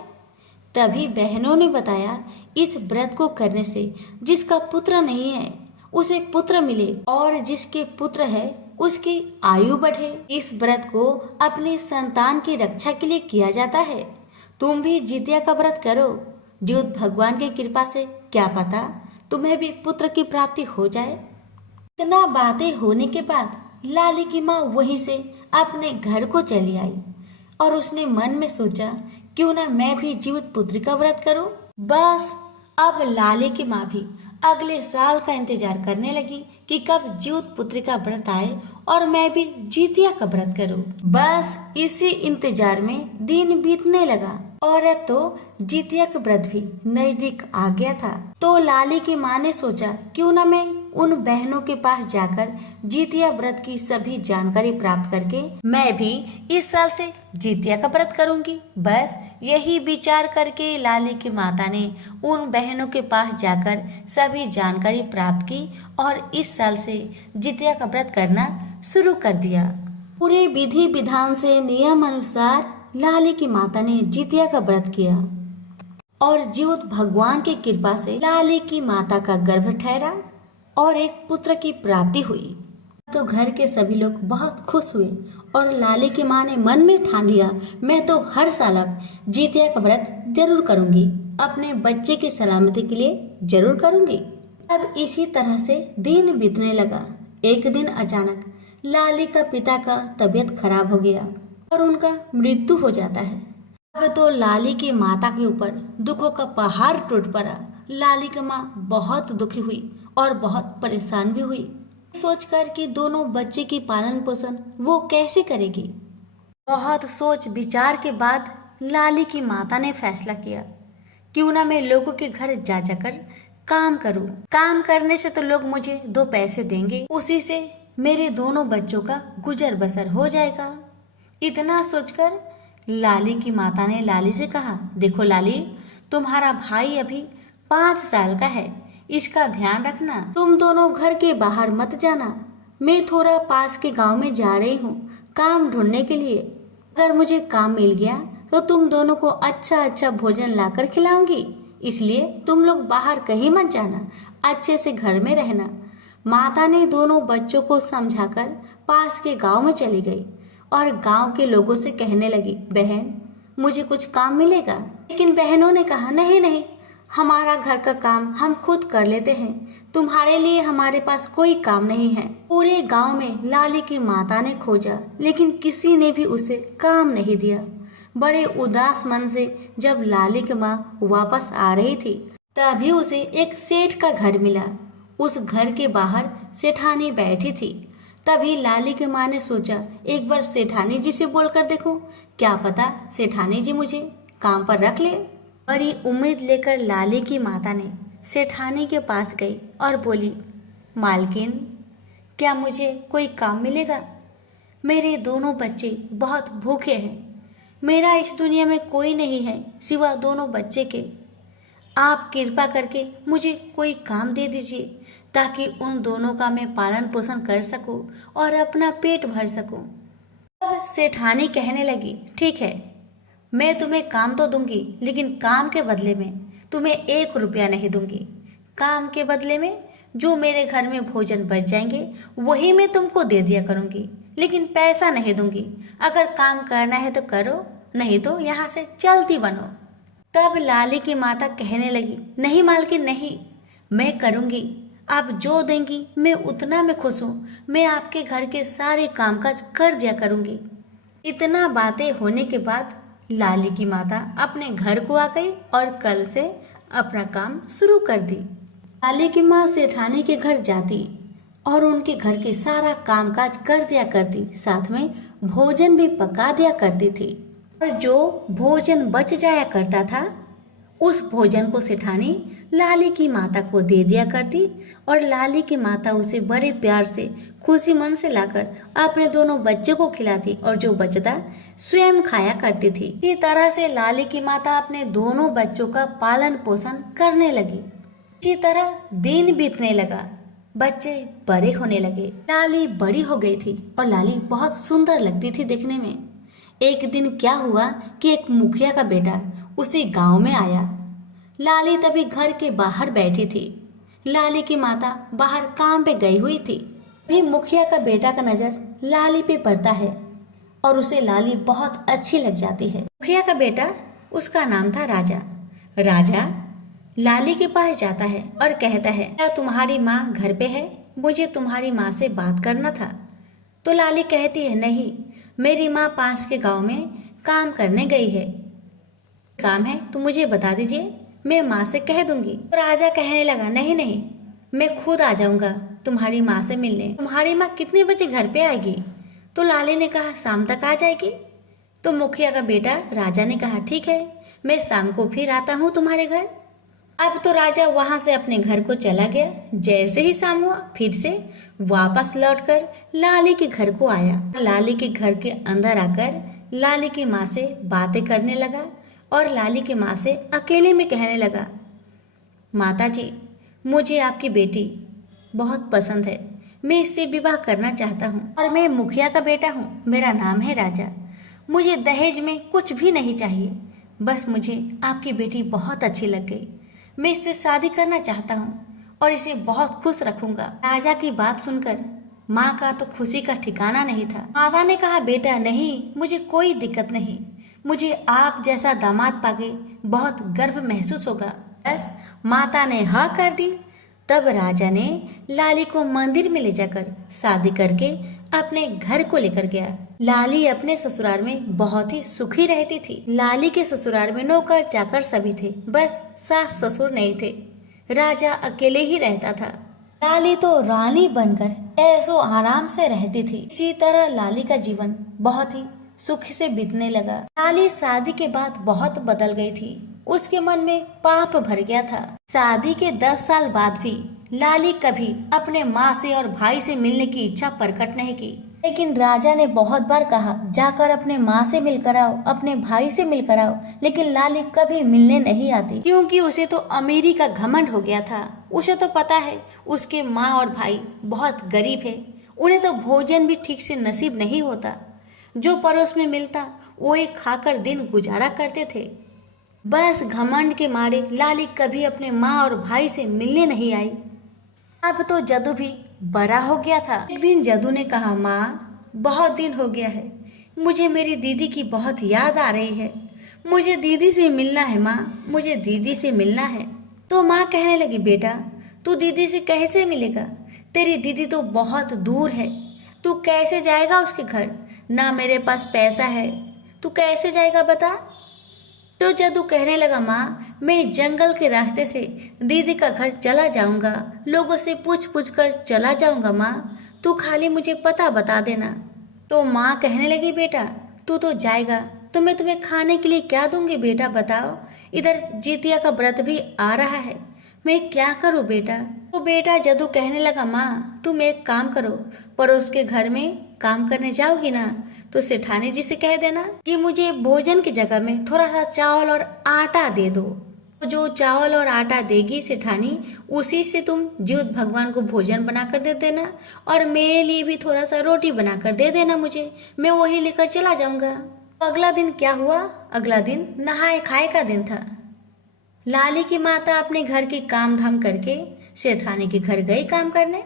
तभी बहनों ने बताया, इस व्रत को करने से जिसका पुत्र नहीं है उसे पुत्र मिले और जिसके पुत्र है उसकी आयु बढ़े। इस व्रत को अपने संतान की रक्षा के लिए किया जाता है। तुम भी जितिया का व्रत करो। जीउत भगवान की कृपा से क्या पता तुम्हें भी पुत्र की प्राप्ति हो जाए। इतना बातें होने के बाद लाली की माँ वहीं से अपने घर को चली आई और उसने मन में सोचा, क्यों ना मैं भी जीवित पुत्री का व्रत करूं। बस अब लाली की माँ भी अगले साल का इंतजार करने लगी कि कब जीवित पुत्री का व्रत आए और मैं भी जितिया का व्रत करूं। बस इसी इंतजार में दिन बीतने लगा और अब तो जितिया का व्रत भी नजदीक आ गया था। तो लाली की माँ ने सोचा, क्यों ना मैं उन बहनों के पास जाकर जितिया व्रत की सभी जानकारी प्राप्त करके मैं भी इस साल से जितिया का व्रत करूंगी। बस यही विचार करके लाली की माता ने उन बहनों के पास जाकर सभी जानकारी प्राप्त की और इस साल से जितिया का व्रत करना शुरू कर दिया। पूरे विधि विधान से नियम अनुसार लाली की माता ने जितिया का व्रत किया और जीउत भगवान की कृपा से लाली की माता का गर्भ ठहरा और एक पुत्र की प्राप्ति हुई। तो घर के सभी लोग बहुत खुश हुए और लाली की माँ ने मन में ठान लिया, मैं तो हर साल अब जितिया का व्रत जरूर करूंगी, अपने बच्चे की सलामती के लिए जरूर करूंगी। अब इसी तरह से दिन बीतने लगा। एक दिन अचानक लाली का पिता का तबीयत खराब हो गया और उनका मृत्यु हो जाता है। अब तो लाली की माता के ऊपर दुखों का पहाड़ टूट पड़ा। लाली की माँ बहुत दुखी हुई और बहुत परेशान भी हुई, सोचकर कि दोनों बच्चे की पालन पोषण वो कैसे करेगी। बहुत सोच विचार के बाद लाली की माता ने फैसला किया, क्यों ना मैं लोगों के घर जा जाकर काम करूं। काम करने से तो लोग मुझे 2 पैसे देंगे, उसी से मेरे दोनों बच्चों का गुजर बसर हो जाएगा। इतना सोचकर लाली की माता ने लाली से कहा, देखो लाली, तुम्हारा भाई अभी 5 साल का है, इसका ध्यान रखना। तुम दोनों घर के बाहर मत जाना। मैं थोड़ा पास के गांव में जा रही हूँ काम ढूंढने के लिए। अगर मुझे काम मिल गया तो तुम दोनों को अच्छा अच्छा भोजन लाकर खिलाऊंगी, इसलिए तुम लोग बाहर कहीं मत जाना, अच्छे से घर में रहना। माता ने दोनों बच्चों को समझाकर पास के गांव में चली गई और गांव के लोगों से कहने लगी, बहन मुझे कुछ काम मिलेगा। लेकिन बहनों ने कहा, नहीं नहीं, हमारा घर का काम हम खुद कर लेते हैं, तुम्हारे लिए हमारे पास कोई काम नहीं है। पूरे गांव में लाली की माता ने खोजा, लेकिन किसी ने भी उसे काम नहीं दिया। बड़े उदास मन से जब लाली की माँ वापस आ रही थी, तभी उसे एक सेठ का घर मिला। उस घर के बाहर सेठानी बैठी थी। तभी लाली की माँ ने सोचा, एक बार सेठानी जी से बोलकर देखो, क्या पता सेठानी जी मुझे काम पर रख ले। बड़ी उम्मीद लेकर लाली की माता ने सेठानी के पास गई और बोली, मालकिन, क्या मुझे कोई काम मिलेगा? मेरे दोनों बच्चे बहुत भूखे हैं। मेरा इस दुनिया में कोई नहीं है सिवा दोनों बच्चे के। आप कृपा करके मुझे कोई काम दे दीजिए, ताकि उन दोनों का मैं पालन पोषण कर सकूं और अपना पेट भर सकूं। अब सेठानी कहने लगी, ठीक है, मैं तुम्हें काम तो दूंगी, लेकिन काम के बदले में तुम्हें 1 रुपया नहीं दूंगी। काम के बदले में जो मेरे घर में भोजन बच जाएंगे वही मैं तुमको दे दिया करूंगी, लेकिन पैसा नहीं दूंगी। अगर काम करना है तो करो, नहीं तो यहाँ से चलती बनो। तब लाली की माता कहने लगी, नहीं मालकिन नहीं, मैं करूंगी। आप जो देंगी मैं उतना में खुश हूँ। मैं आपके घर के सारे कामकाज कर दिया करूंगी। इतना बातें होने के बाद लाली की माता अपने घर को आ गई और कल से अपना काम शुरू कर दी। लाली की माँ सेठानी के घर जाती और उनके घर के सारा कामकाज कर दिया करती, साथ में भोजन भी पका दिया करती थी। और जो भोजन बच जाया करता था, उस भोजन को सेठानी लाली की माता को दे दिया करती और लाली की माता उसे बड़े प्यार से खुशी मन से लाकर अपने दोनों बच्चों को खिलाती और जो बचता स्वयं खाया करती थी। इसी तरह से लाली की माता अपने दोनों बच्चों का पालन पोषण करने लगी। इसी तरह दिन बीतने लगा, बच्चे बड़े होने लगे। लाली बड़ी हो गई थी और लाली बहुत सुंदर लगती थी देखने में। एक दिन क्या हुआ कि एक मुखिया का बेटा उसी गांव में आया। लाली तभी घर के बाहर बैठी थी। लाली की माता बाहर काम पे गई हुई थी। भी मुखिया का बेटा का नजर लाली पे पड़ता है और उसे लाली बहुत अच्छी लग जाती है। मुखिया का बेटा, उसका नाम था राजा। राजा लाली के पास जाता है और कहता है, क्या तुम्हारी माँ घर पे है? मुझे तुम्हारी माँ से बात करना था। तो लाली कहती है, नहीं, मेरी माँ पास के गांव में काम करने गई है। काम है तो मुझे बता दीजिए, मैं माँ से कह दूंगी। तो राजा कहने लगा, नहीं नहीं, मैं खुद आ जाऊंगा तुम्हारी माँ से मिलने। तुम्हारी माँ कितने बजे घर पे आएगी? तो लाली ने कहा, शाम तक आ जाएगी। तो मुखिया का बेटा राजा ने कहा, ठीक है, मैं शाम को फिर आता हूँ तुम्हारे घर। अब तो राजा वहां से अपने घर को चला गया। जैसे ही शाम हुआ, फिर से वापस लौटकर लाली के घर को आया। लाली के घर के अंदर आकर लाली की माँ से बातें करने लगा और लाली की माँ से अकेले में कहने लगा, माता जी, मुझे आपकी बेटी बहुत पसंद है। मैं इससे विवाह करना चाहता हूँ और मैं मुखिया का बेटा हूँ। मेरा नाम है राजा। मुझे दहेज में कुछ भी नहीं चाहिए। बस मुझे आपकी बेटी बहुत अच्छी लग गई। मैं इससे शादी करना चाहता हूँ और इसे बहुत खुश रखूंगा। राजा की बात सुनकर माँ का तो खुशी का ठिकाना नहीं था। माता ने कहा, बेटा नहीं, मुझे कोई दिक्कत नहीं। मुझे आप जैसा दामाद पाके बहुत गर्व महसूस होगा। बस माता ने हाँ कर दी। तब राजा ने लाली को मंदिर में ले जाकर शादी करके अपने घर को लेकर गया। लाली अपने ससुराल में बहुत ही सुखी रहती थी। लाली के ससुराल में नौकर चाकर सभी थे, बस सास ससुर नहीं थे। राजा अकेले ही रहता था। लाली तो रानी बनकर ऐसो आराम से रहती थी। इसी तरह लाली का जीवन बहुत ही सुख से बीतने लगा। लाली शादी के बाद बहुत बदल गई थी। उसके मन में पाप भर गया था। शादी के 10 साल बाद भी लाली कभी अपने माँ से और भाई से मिलने की इच्छा प्रकट नहीं की। लेकिन राजा ने बहुत बार कहा, जाकर अपने माँ से मिलकर आओ, अपने भाई से मिलकर आओ, लेकिन लाली कभी मिलने नहीं आती, क्योंकि उसे तो अमीरी का घमंड हो गया था। उसे तो पता है उसके माँ और भाई बहुत गरीब है, उन्हें तो भोजन भी ठीक से नसीब नहीं होता। जो पड़ोस में मिलता वही खाकर दिन गुजारा करते थे। बस घमंड के मारे लाली कभी अपने माँ और भाई से मिलने नहीं आई। अब तो जदू भी बड़ा हो गया था। एक दिन जदू ने कहा, माँ, बहुत दिन हो गया है, मुझे मेरी दीदी की बहुत याद आ रही है। मुझे दीदी से मिलना है माँ, मुझे दीदी से मिलना है। तो माँ कहने लगी, बेटा तू दीदी से कैसे मिलेगा, तेरी दीदी तो बहुत दूर है, तू कैसे जाएगा उसके घर, ना मेरे पास पैसा है, तू कैसे जाएगा बता। तो जदू कहने लगा, माँ मैं जंगल के रास्ते से दीदी का घर चला जाऊंगा, लोगों से पूछ पूछ कर चला जाऊंगा माँ, तू खाली मुझे पता बता देना। तो माँ कहने लगी, बेटा तू तो जाएगा तो मैं तुम्हें खाने के लिए क्या दूंगी बेटा बताओ, इधर जितिया का व्रत भी आ रहा है, मैं क्या करूँ बेटा। तो बेटा जदू कहने लगा, माँ तुम एक काम करो, पड़ोस के घर में काम करने जाओगी ना तो सेठानी जी से कह देना कि मुझे भोजन की जगह में थोड़ा सा चावल और आटा दे दो। तो जो चावल और आटा देगी सेठानी, उसी से तुम जीवत भगवान को भोजन बनाकर दे देना, और मेरे लिए भी थोड़ा सा रोटी बनाकर दे देना मुझे, मैं वही लेकर चला जाऊंगा। तो अगला दिन क्या हुआ, अगला दिन नहाए खाए का दिन था। लाली की माता अपने घर की काम धाम करके सेठानी के घर गई काम करने।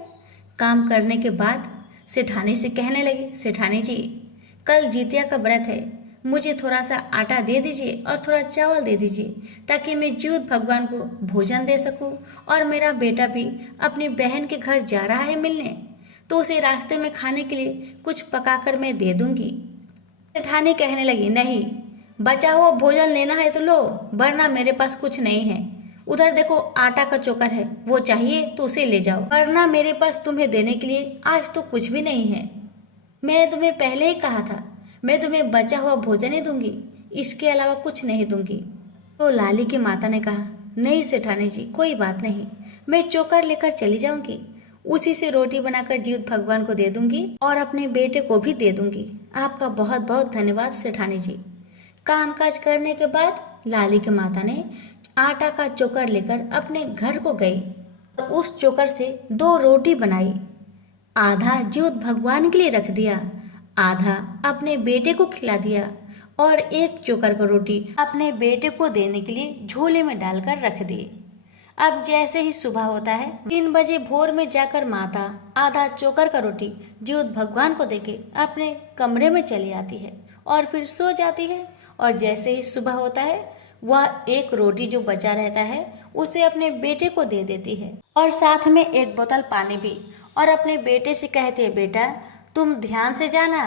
काम करने के बाद सेठानी से कहने लगी, सेठानी जी कल जितिया का व्रत है, मुझे थोड़ा सा आटा दे दीजिए और थोड़ा चावल दे दीजिए, ताकि मैं जीवत भगवान को भोजन दे सकूं, और मेरा बेटा भी अपनी बहन के घर जा रहा है मिलने, तो उसे रास्ते में खाने के लिए कुछ पकाकर मैं दे दूंगी। सेठानी कहने लगी, नहीं, बचा हुआ भोजन लेना है तो लो, वरना मेरे पास कुछ नहीं है, उधर देखो आटा का चोकर है, वो चाहिए तो उसे ले जाओ, वरना मेरे पास तुम्हें देने के लिए आज तो कुछ भी नहीं है। मैंने तुम्हें पहले ही कहा था, मैं तुम्हें बचा हुआ भोजन ही दूंगी, इसके अलावा कुछ नहीं दूंगी। तो लाली की माता ने कहा, नहीं सेठानी जी कोई बात नहीं, मैं चोकर लेकर चली जाऊंगी, उसी से रोटी बनाकर जीवत भगवान को दे दूंगी और अपने बेटे को भी दे दूंगी। आपका बहुत बहुत धन्यवाद सेठानी जी। कामकाज करने के बाद लाली की माता ने आटा का चोकर लेकर अपने घर को गई और उस चोकर से 2 रोटी बनाई, आधा जीवत भगवान के लिए रख दिया, आधा अपने बेटे को खिला दिया, और एक चोकर का रोटी अपने बेटे को देने के लिए झोले में डालकर रख दी। अब जैसे ही सुबह होता है, 3 बजे भोर में जाकर माता आधा चोकर का रोटी जीवत भगवान को देके अपने कमरे में चली आती है और फिर सो जाती है। और जैसे ही सुबह होता है, वह एक रोटी जो बचा रहता है उसे अपने बेटे को दे देती है, और साथ में एक बोतल पानी भी, और अपने बेटे से कहती है, बेटा तुम ध्यान से जाना,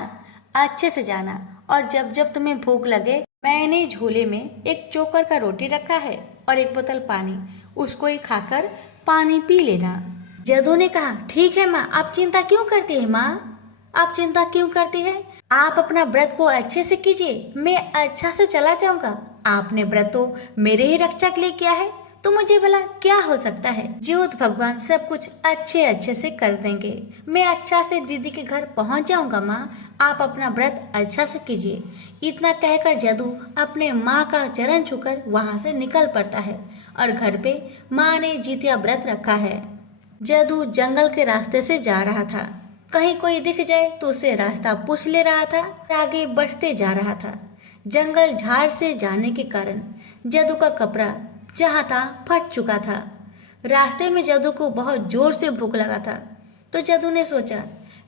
अच्छे से जाना, और जब जब तुम्हें भूख लगे, मैंने झोले में एक चोकर का रोटी रखा है और एक बोतल पानी, उसको ही खाकर पानी पी लेना। जदू ने कहा, ठीक है माँ, आप चिंता क्यों करती है माँ, आप चिंता क्यों करती है, आप अपना व्रत को अच्छे से कीजिए, मैं अच्छा से चला जाऊंगा, आपने व्रत तो मेरे ही रक्षा के लिए किया है, तो मुझे भला क्या हो सकता है, जीवत भगवान सब कुछ अच्छे अच्छे से कर देंगे, मैं अच्छा से दीदी के घर पहुंच जाऊंगा माँ, आप अपना व्रत अच्छा से कीजिए। इतना कहकर जदू अपने माँ का चरण छूकर वहां से निकल पड़ता है, और घर पे माँ ने जितिया व्रत रखा है। जदू जंगल के रास्ते से जा रहा था, कहीं कोई दिख जाए तो उसे रास्ता पूछ ले रहा था, आगे बढ़ते जा रहा था। जंगल झाड़ से जाने के कारण जदू का कपड़ा जहाँ था फट चुका था। रास्ते में जदू को बहुत जोर से भूख लगा था, तो जदू ने सोचा,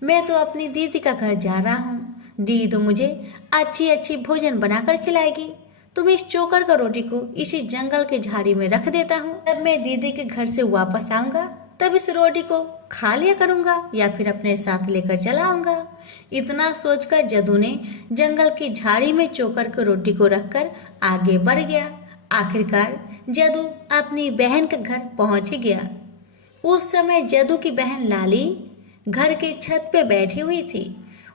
मैं तो अपनी दीदी का घर जा रहा हूँ, दीदी तो मुझे अच्छी अच्छी भोजन बनाकर खिलाएगी, तो मैं इस चोकर का रोटी को इसी जंगल के झाड़ी में रख देता हूँ, जब मैं दीदी के घर से वापस आऊंगा तब इस रोटी को खा लिया करूंगा, या फिर अपने साथ लेकर चला आऊंगा। इतना सोचकर जदू ने जंगल की झाड़ी में चोकर की रोटी को रखकर आगे बढ़ गया। आखिरकार जदू अपनी बहन के घर पहुंच ही गया। उस समय जदू की बहन लाली घर के छत पे बैठी हुई थी।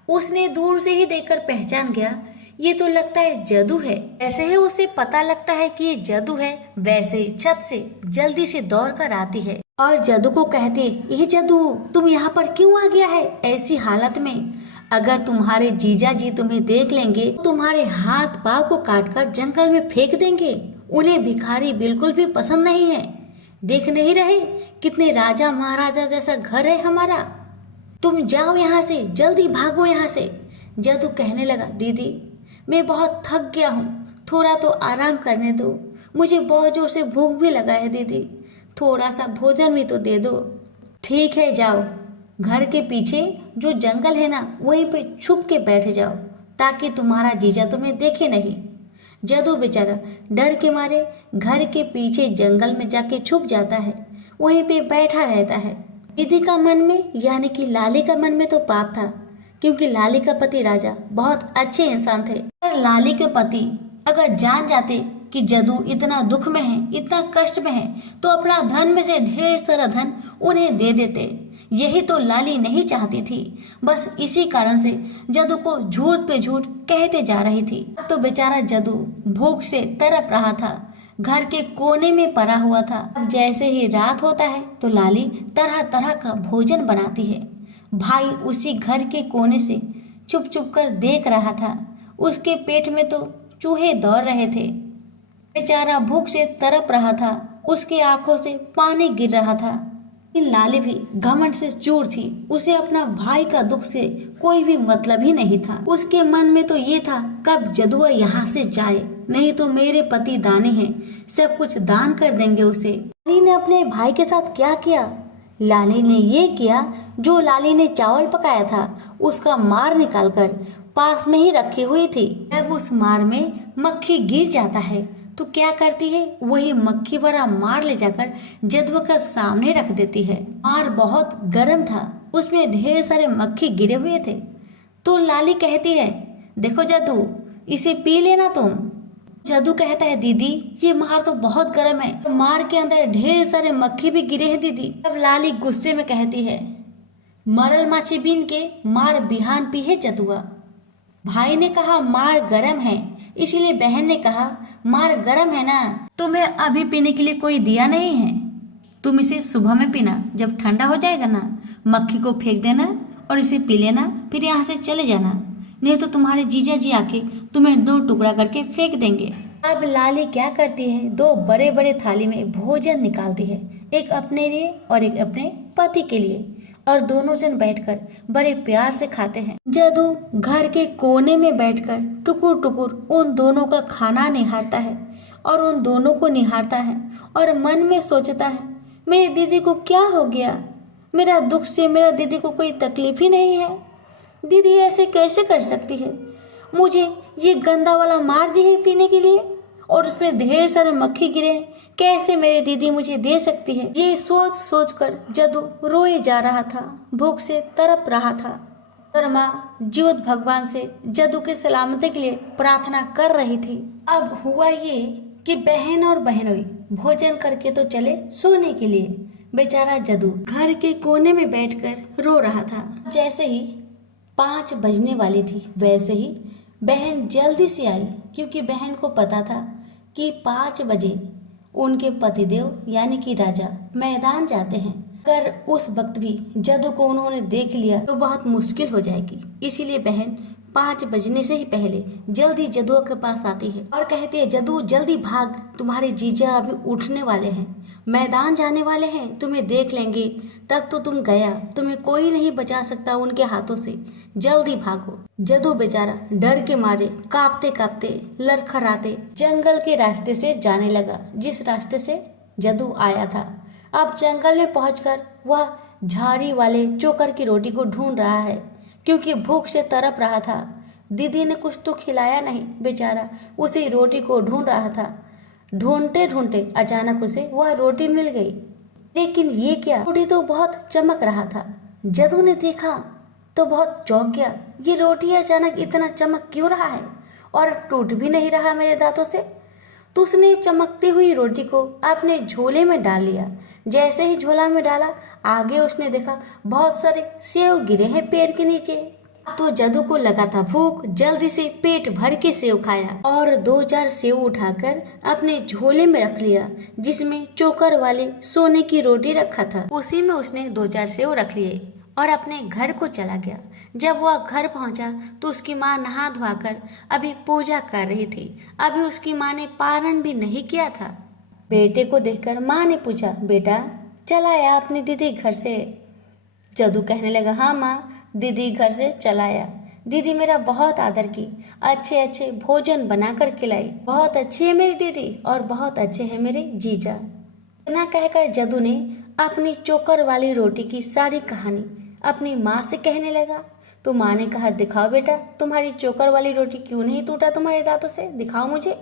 उसने दूर से ही देखकर पहचान गया, ये तो लगता है जदू है। ऐसे ही उसे पता लगता है कि ये जदू है, वैसे ही छत से जल्दी से दौड़ कर आती है और जदू को कहती है, ये जदू तुम यहाँ पर क्यों आ गया है ऐसी हालत में, अगर तुम्हारे जीजा जी तुम्हें देख लेंगे तो तुम्हारे हाथ पाँव को काटकर जंगल में फेंक देंगे। उन्हें भिखारी बिल्कुल भी पसंद नहीं है। देख नहीं रहे कितने राजा महाराजा जैसा घर है हमारा, तुम जाओ यहाँ से, जल्दी भागो यहाँ से। जदू कहने लगा, दीदी मैं बहुत थक गया हूँ, थोड़ा तो आराम करने दो, मुझे बहुत जोर से भूख भी लगा है दीदी, थोड़ा सा भोजन भी तो दे दो। ठीक है जाओ, घर के पीछे जो जंगल है ना, वहीं पे छुप के बैठ जाओ ताकि तुम्हारा जीजा तुम्हें देखे नहीं। जदू बेचारा डर के मारे घर के पीछे जंगल में जाके छुप जाता है, वहीं पे बैठा रहता है। दीदी का मन में यानी कि लाली का मन में तो पाप था, क्योंकि लाली का पति राजा बहुत अच्छे इंसान थे। और लाली के पति अगर जान जाते कि जदू इतना दुख में है, इतना कष्ट में है, तो अपना धन में से ढेर सारा धन उन्हें दे देते। यही तो लाली नहीं चाहती थी। बस इसी कारण से जदू को झूठ पे झूठ कहते जा रही थी। अब तो बेचारा जदू भूख से तड़प रहा था, घर के कोने में पड़ा हुआ था। अब जैसे ही रात होता है तो लाली तरह तरह का भोजन बनाती है। भाई उसी घर के कोने से छुप छुप कर देख रहा था। उसके पेट में तो चूहे दौड़ रहे थे। बेचारा भूख से तड़प रहा था, उसकी आंखों से पानी गिर रहा था। लेकिन लाली भी घमंड से चूर थी। उसे अपना भाई का दुख से कोई भी मतलब ही नहीं था। उसके मन में तो ये था कब जदुआ यहाँ से जाए, नहीं तो मेरे पति दाने हैं, सब कुछ दान कर देंगे उसे। लाली ने अपने भाई के साथ क्या किया? लाली ने ये किया, जो लाली ने चावल पकाया था उसका मार निकालकर पास में ही रखी हुई थी। जब उस मार में मक्खी गिर जाता है तो क्या करती है, वही मक्खी भरा मार ले जाकर जदुआ का सामने रख देती है। मार बहुत गर्म था, उसमें ढेर सारे मक्खी गिरे हुए थे। तो लाली कहती है, देखो जदू, इसे पी लेना तुम। जदू कहता है, दीदी ये मार तो बहुत गर्म है, मार के अंदर ढेर सारे मक्खी भी गिरे हैं दीदी। अब लाली गुस्से में कहती है, मरल माछी बीन के मार बिहान पी है जदुआ। भाई ने कहा मार गर्म है, इसीलिए बहन ने कहा मार गर्म है ना, तुम्हें अभी पीने के लिए कोई दिया नहीं है, तुम इसे सुबह में पीना, जब ठंडा हो जाएगा ना मक्खी को फेंक देना और इसे पी लेना, फिर यहाँ से चले जाना, नहीं तो तुम्हारे जीजा जी आके तुम्हें 2 टुकड़ा करके फेंक देंगे। अब लाली क्या करती है, 2 बड़े बड़े थाली में भोजन निकालती है, एक अपने लिए और एक अपने पति के लिए, और दोनों जन बैठकर बड़े प्यार से खाते हैं। जदू घर के कोने में बैठकर टुकुर टुकुर उन दोनों का खाना निहारता है और उन दोनों को निहारता है और मन में सोचता है, मेरी दीदी को क्या हो गया, मेरा दुख से मेरा दीदी को कोई तकलीफ ही नहीं है, दीदी ऐसे कैसे कर सकती है, मुझे ये गंदा वाला मार दी है पीने के लिए और उसमें ढेर सारे मक्खी गिरे, कैसे मेरी दीदी मुझे दे सकती है। ये सोच सोच कर जदू रोए जा रहा था, भूख से तड़प रहा था और माँ जीवत भगवान से जदू की सलामती के लिए प्रार्थना कर रही थी। अब हुआ ये कि बहन और बहनोई भोजन करके तो चले सोने के लिए। बेचारा जदू घर के कोने में बैठकर रो रहा था। जैसे ही 5 बजने वाली थी वैसे ही बहन जल्दी से आई, क्योंकि बहन को पता था कि 5 बजे उनके पतिदेव यानी कि राजा मैदान जाते हैं। अगर उस वक्त भी जदू को उन्होंने देख लिया तो बहुत मुश्किल हो जाएगी, इसीलिए बहन 5 बजने से ही पहले जल्दी जदुआ के पास आती है और कहती है, जदू जल्दी भाग, तुम्हारे जीजा अभी उठने वाले हैं, मैदान जाने वाले हैं, तुम्हें देख लेंगे, तब तो तुम गया, तुम्हें कोई नहीं बचा सकता उनके हाथों से, जल्दी भागो। जदू बेचारा डर के मारे कांपते कांपते लड़खड़ाते जंगल के रास्ते से जाने लगा, जिस रास्ते से जदू आया था। अब जंगल में पहुंचकर वह झाड़ी वाले चोकर की रोटी को ढूंढ रहा है, क्योंकि भूख से तड़प रहा था। दीदी ने कुछ तो खिलाया नहीं, बेचारा उसी रोटी को ढूंढ रहा था। ढूंढते ढूंढते अचानक उसे वह रोटी मिल गई, लेकिन ये क्या, रोटी तो बहुत चमक रहा था। जदू ने देखा तो बहुत चौंक गया, ये रोटी अचानक इतना चमक क्यों रहा है और टूट भी नहीं रहा मेरे दांतों से। तो उसने चमकती हुई रोटी को अपने झोले में डाल लिया। जैसे ही झोला में डाला, आगे उसने देखा बहुत सारे सेव गिरे हैं पेड़ के नीचे। तो जदू को लगा था भूख, जल्दी से पेट भर के सेव खाया और 2-4 सेव उठाकर अपने झोले में रख लिया, जिसमें चोकर वाले सोने की रोटी रखा था। उसी में उसने 2-4 सेव रख लिए और अपने घर को चला गया। जब वह घर पहुंचा तो उसकी माँ नहा धोकर अभी पूजा कर रही थी। अभी उसकी माँ ने पारण भी नहीं किया था। बेटे को देखकर माँ ने पूछा, बेटा चला आया अपनी दीदी घर से? जदू कहने लगा, हाँ माँ, दीदी घर से चला आया। दीदी मेरा बहुत आदर की, अच्छे अच्छे भोजन बनाकर खिलाई, बहुत अच्छी है मेरी दीदी और बहुत अच्छे हैं मेरे जीजा। इतना कहकर जदू ने अपनी चोकर वाली रोटी की सारी कहानी अपनी माँ से कहने लगा। तो माँ ने कहा, दिखाओ बेटा, तुम्हारी चोकर वाली रोटी क्यों नहीं टूटा तुम्हारे दांतों से, दिखाओ मुझे।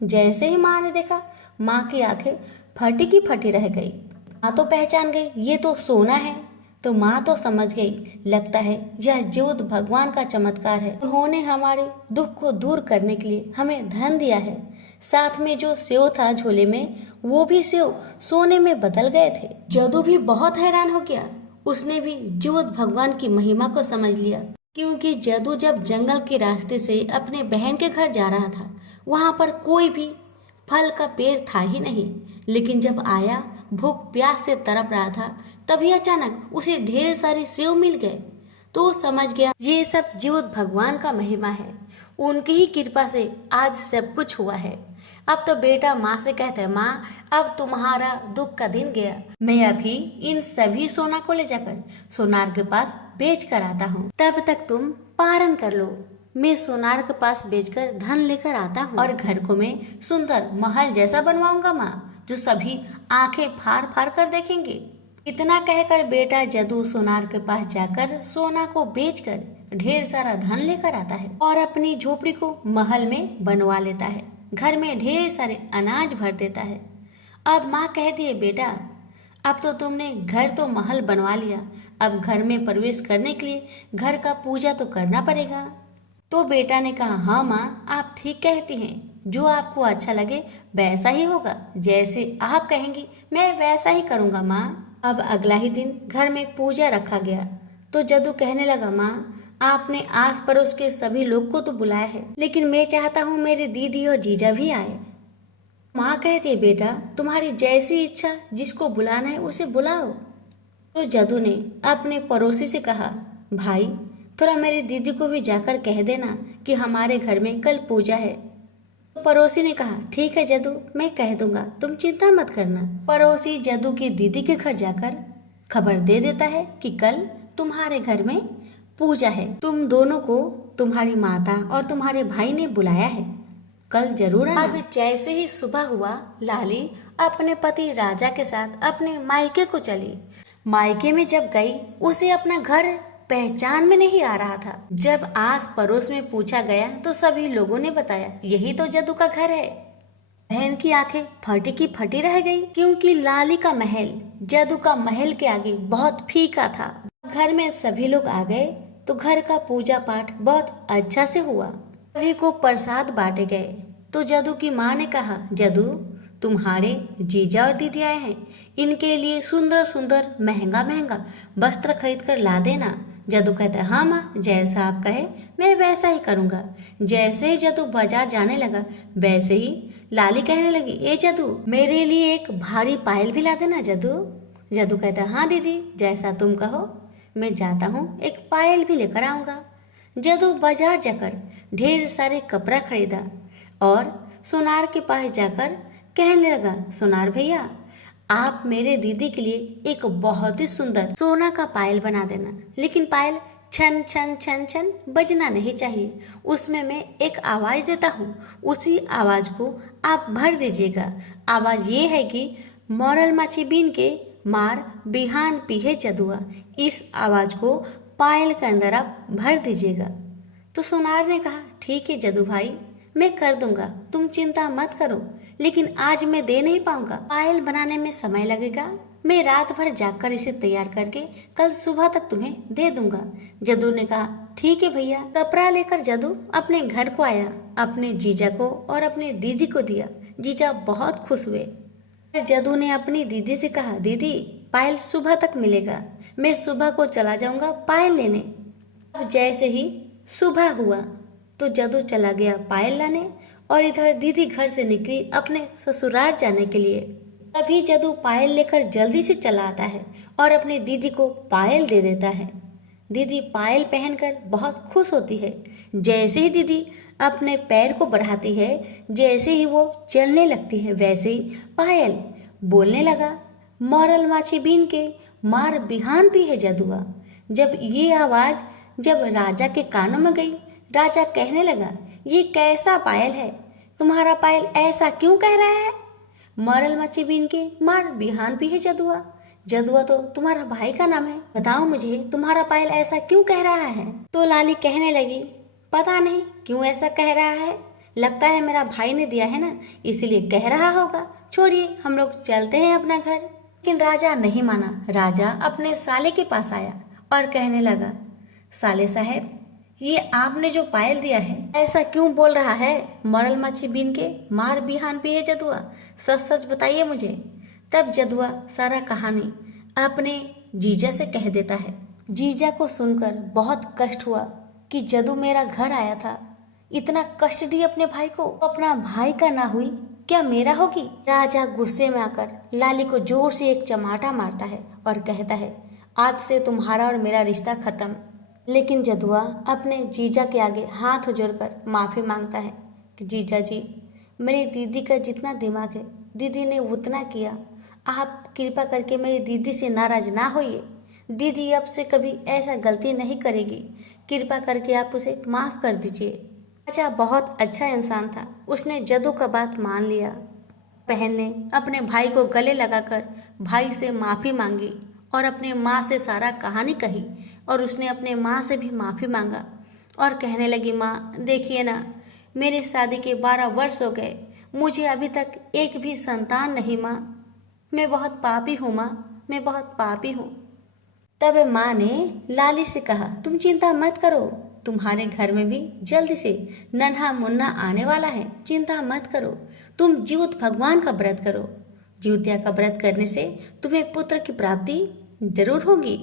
जैसे ही माँ ने देखा, माँ की आंखें फटी की फटी रह गई। माँ तो पहचान गई ये तो सोना है। तो माँ तो समझ गई, लगता है यह ज्योत भगवान का चमत्कार है। उन्होंने हमारे दुख को दूर करने के लिए हमें धन दिया है। साथ में जो सेव था झोले में, वो भी सेव सोने में बदल गए थे। जदू भी बहुत हैरान हो गया। उसने भी ज्योत भगवान की महिमा को समझ लिया, क्योंकि जदू जब जंगल के रास्ते से अपने बहन के घर जा रहा था, वहां पर कोई भी फल का पेड़ था ही नहीं। लेकिन जब आया, भूख प्यास से तड़प रहा था, तभी अचानक उसे ढेर सारे सेव मिल गए। तो वो समझ गया ये सब ज्योत भगवान का महिमा है। उनकी ही कृपा से आज सब कुछ हुआ है। अब तो बेटा माँ से कहता है, माँ अब तुम्हारा दुख का दिन गया। मैं अभी इन सभी सोना को ले जाकर सोनार के पास बेच कर आता हूँ। तब तक तुम पारण कर लो। मैं सोनार के पास बेचकर धन लेकर आता हूँ और घर को मैं सुंदर महल जैसा बनवाऊंगा माँ, जो सभी आंखें फाड़ फाड़ कर देखेंगे। इतना कहकर बेटा जदू सोनार के पास जाकर सोना को बेचकर ढेर सारा धन लेकर आता है और अपनी झोपड़ी को महल में बनवा लेता है। घर में ढेर सारे अनाज भर देता है। अब माँ कहती है, बेटा अब तो तुमने घर तो महल बनवा लिया, अब घर में प्रवेश करने के लिए घर का पूजा तो करना पड़ेगा। तो बेटा ने कहा, हाँ माँ आप ठीक कहती हैं, जो आपको अच्छा लगे वैसा ही होगा, जैसे आप कहेंगी मैं वैसा ही करूँगा माँ। अब अगला ही दिन घर में पूजा रखा गया। तो जदू कहने लगा, माँ आपने आस पड़ोस के सभी लोग को तो बुलाया है, लेकिन मैं चाहता हूँ मेरी दीदी और जीजा भी आए। माँ कहती है, बेटा तुम्हारी जैसी इच्छा, जिसको बुलाना है उसे बुलाओ। तो जदू ने अपने पड़ोसी से कहा, भाई थोड़ा मेरी दीदी को भी जाकर कह देना कि हमारे घर में कल पूजा है। तो पड़ोसी ने कहा, ठीक है जदू, मैं कह दूंगा, तुम चिंता मत करना। पड़ोसी जदू की दीदी के घर जाकर खबर दे देता है कि कल तुम्हारे घर में पूजा है, तुम दोनों को तुम्हारी माता और तुम्हारे भाई ने बुलाया है, कल जरूर आना। अब जैसे ही सुबह हुआ, लाली अपने पति राजा के साथ अपने मायके को चली। मायके में जब गई, उसे अपना घर पहचान में नहीं आ रहा था। जब आस पड़ोस में पूछा गया तो सभी लोगों ने बताया, यही तो जदू का घर है। बहन की आंखें फटी की फटी रह गई, क्योंकि लाली का महल जदू का महल के आगे बहुत फीका था। घर में सभी लोग आ गए तो घर का पूजा पाठ बहुत अच्छा से हुआ। सभी को प्रसाद बांटे गए। तो जदू की माँ ने कहा, जदू तुम्हारे जीजा और दीदी आए हैं, इनके लिए सुंदर सुंदर महंगा महंगा वस्त्र खरीद कर ला देना। जदू कहता है, हाँ माँ जैसा आप कहे मैं वैसा ही करूँगा। जैसे ही जदू बाजार जाने लगा, वैसे ही लाली कहने लगी, ए जदू मेरे लिए एक भारी पायल भी ला देना जदू। जदू कहता है, हाँ दीदी जैसा तुम कहो, मैं जाता हूँ एक पायल भी लेकर आऊँगा। जदू बाजार जाकर ढेर सारे कपड़ा खरीदा और सोनार के पास जाकर कहने लगा, सोनार भैया आप मेरे दीदी के लिए एक बहुत ही सुंदर सोना का पायल बना देना, लेकिन पायल छन छन छन छन बजना नहीं चाहिए। उसमें मैं एक आवाज देता हूँ, उसी आवाज को आप भर दीजिएगा। आवाज ये है कि मरल मछली बीन के मार बिहान पीहे जदुआ। इस आवाज को पायल के अंदर आप भर दीजिएगा। तो सोनार ने कहा, ठीक है जदू भाई, मैं कर दूंगा, तुम चिंता मत करो, लेकिन आज मैं दे नहीं पाऊंगा, पायल बनाने में समय लगेगा। मैं रात भर जाकर इसे तैयार करके कल सुबह तक तुम्हें दे दूंगा। जदू ने कहा, ठीक है भैया। कपड़ा लेकर जदू अपने घर को आया, अपने जीजा को और अपने दीदी को दिया। जीजा बहुत खुश हुए। जदू ने अपनी दीदी से कहा, दीदी पायल सुबह तक मिलेगा, मैं सुबह को चला जाऊंगा पायल लेने। अब जैसे ही सुबह हुआ तो जदू चला गया पायल लाने और इधर दीदी घर से निकली अपने ससुराल जाने के लिए। तभी जदू पायल लेकर जल्दी से चला आता है और अपने दीदी को पायल दे देता है। दीदी पायल पहनकर बहुत खुश होती है। जैसे ही दीदी अपने पैर को बढ़ाती है, जैसे ही वो चलने लगती है, वैसे ही पायल बोलने लगा, मरल माछी बीन के मार बिहान पी है जदुआ। जब ये आवाज जब राजा के कानों में गई, राजा कहने लगा, ये कैसा पायल है, तुम्हारा पायल ऐसा क्यों कह रहा है? मरल मच्छी बीन के मार बिहान भी है जदुआ। जदुआ तो तुम्हारा भाई का नाम है, बताओ मुझे तुम्हारा पायल ऐसा क्यों कह रहा है? तो लाली कहने लगी, पता नहीं क्यों ऐसा कह रहा है, लगता है मेरा भाई ने दिया है ना, इसलिए कह रहा होगा। छोड़िए, हम लोग चलते हैं अपना घर। लेकिन राजा नहीं माना। राजा अपने साले के पास आया और कहने लगा, साले साहब, ये आपने जो पायल दिया है ऐसा क्यों बोल रहा है? मरल मच्छी बीन के मार बिहान पिए जदुआ, सच सच बताइए मुझे। तब जदुआ सारा कहानी अपने जीजा से कह देता है। जीजा को सुनकर बहुत कष्ट हुआ कि जदू मेरा घर आया था, इतना कष्ट दी अपने भाई को, अपना भाई का ना हुई क्या मेरा होगी? राजा गुस्से में आकर लाली को जोर से एक चमाटा मारता है और कहता है, आज से तुम्हारा और मेरा रिश्ता खत्म। लेकिन जदुआ अपने जीजा के आगे हाथ जोड़कर माफी मांगता है कि जीजा जी, मेरी दीदी का जितना दिमाग है दीदी ने उतना किया, आप कृपा करके मेरी दीदी से नाराज ना होइए। दीदी अब से कभी ऐसा गलती नहीं करेगी, कृपा करके आप उसे माफ कर दीजिए। राजा बहुत अच्छा इंसान था, उसने जदू का बात मान लिया। बहन ने अपने भाई को गले लगाकर भाई से माफ़ी मांगी और अपने माँ से सारा कहानी कही और उसने अपने माँ से भी माफ़ी मांगा और कहने लगी, माँ देखिए ना, मेरे शादी के 12 वर्ष हो गए, मुझे अभी तक एक भी संतान नहीं माँ, मैं बहुत पापी हूँ माँ, मैं बहुत पापी हूँ। तब माँ ने लाली से कहा, तुम चिंता मत करो, तुम्हारे घर में भी जल्दी से नन्हा मुन्ना आने वाला है, चिंता मत करो। तुम जीवित भगवान का व्रत करो, जीवत्या का व्रत करने से तुम्हें पुत्र की प्राप्ति जरूर होगी।